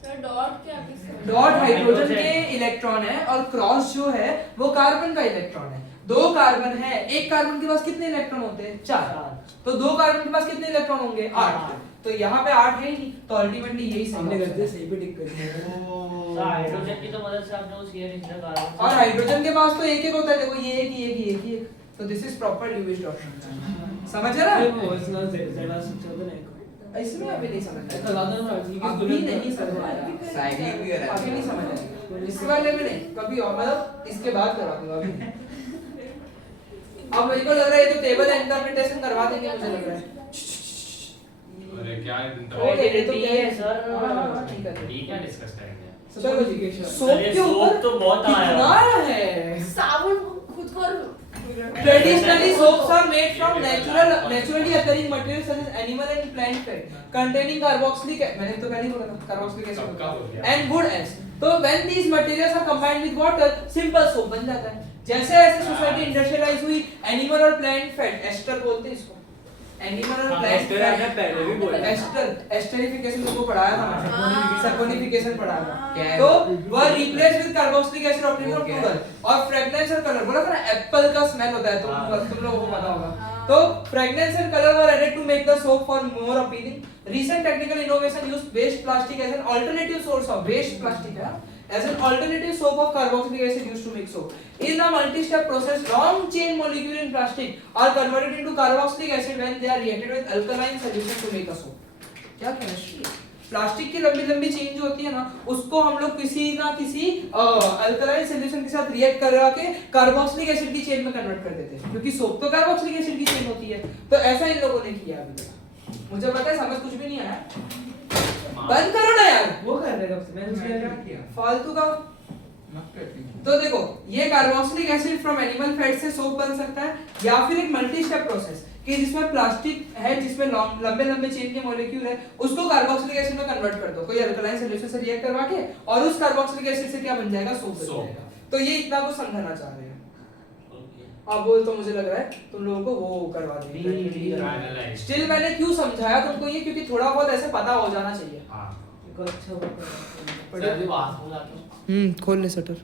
सर डॉट क्या किसका? डॉट हाइड्रोजन के इलेक्ट्रॉन है और क्रॉस जो है वो कार्बन का इलेक्ट्रॉन है. 2 कार्बन है, एक कार्बन के पास कितने इलेक्ट्रॉन होते हैं? 4. तो 2 कार्बन के पास कितने इलेक्ट्रॉन होंगे? 8. तो यहाँ पे 8 है ही नहीं, तो अल्टीमेटली यही सही हमने option गलती है. से सही पे टिक कर दिया. सर हाइड्रोजन की तो मदद से आपने उस ये निकला कार्बन. और हाइड्रोजन के पास तो एक एक होता है. देखो ये एक. तो this is proper Lewis dot. समझ रहा है? वो पर्सनल ज़रा सोचो नहीं. इसमें अभी नहीं समझ ऐसा ज़्यादा ना अभी नहीं समझ आया. साइकिलिंग भी करा. अभी नहीं समझ आएगा. इस वाले में नहीं, कभी और मतलब इसके बाद करा दूंगा. अभी अब मेरे को लग रहा है ये तो टेबल इंटरप्रिटेशन करवा देंगे, मुझे लग रहा है. अरे क्या ओके, ये तो क्या है सर? हाँ, ठीक है. ये क्या डिस्कस करेंगे? चलो जी. सोप अरे के ऊपर सोप तो बहुत आया. कितना है. साबुन खुद को Traditionally, soaps are made from naturally occurring materials such as animal and plant fat containing carboxylic acid. मैंने तो पहले ही बोला था carboxylic acid सबका हो गया. and good acid. तो when these materials are combined with water, simple soap बन जाता है. जैसे ऐसे सोसाइटी इंडस्ट्रियलाइज हुई, एनिमल और प्लांट फैट, एस्टर बोलते हैं इसको. एनिमल और प्लांट फैट पहले भी बोला. एस्टरिफिकेशन को पढ़ाया था मैंने. हाँ। सल्फोनिफिकेशन पढ़ाया था. क्या है तो वो? वह replace with carboxylic acid obtain from Okay. Fruit और फ्रेग्रेंस और कलर. बोला था ना एप्पल का स्मेल होता है, तुम लोगों को पता होगा. तो fragrance and colour were added to make the soap for more appealing. Recent technical innovation used waste plastic as an alternative source of waste plastic as an alternative soap of carboxylic acid used to make soap. In a multi-step process, long chain molecule in plastic are converted into carboxylic acid when they are reacted with alkaline solution to make a soap. क्या chemistry है? Plastic की लंबी लंबी chain जो होती है ना, उसको हम लोग किसी ना किसी अल्कलाइन सॉल्यूशन के साथ रिएक्ट करा के कार्बोक्सिलिक एसिड की चेन में कन्वर्ट कर देते हैं, क्योंकि सोप तो कार्बोक्सिलिक एसिड की चेन होती है। तो ऐसा इन लोगों ने किया अभी तक। मुझे पता है समझ कुछ भी नहीं आया, बंद करो ना यार, वो कर रहे कब से मैंने उसके क्या किया फालतू का। मत करती तो देखो ये carboxylic acid from animal fat से सोप बन सकता है, या फिर एक मल्टी स्टेप प्रोसेस कि जिसमें प्लास्टिक है, जिसमें लंबे लंबे चेन के मॉलिक्यूल है, उसको कार्बोक्सिलिक एसिड में कन्वर्ट कर दो कोई अल्कलाइन सॉल्यूशन से रिएक्ट करवा के, और उस कार्बोक्सिलिक एसिड से क्या बन जाएगा, सोप बन जाएगा। तो ये इतना कुछ समझाना चाह रहे हैं। अब वो तो मुझे लग रहा है तुम लोगों को वो करवा देंगे। स्टिल मैंने क्यों समझाया तुमको ये, क्योंकि थोड़ा बहुत ऐसे पता हो जाना चाहिए। हाँ एक अच्छा वो कर सर भी बात हो जाती है। खोल ले शटर।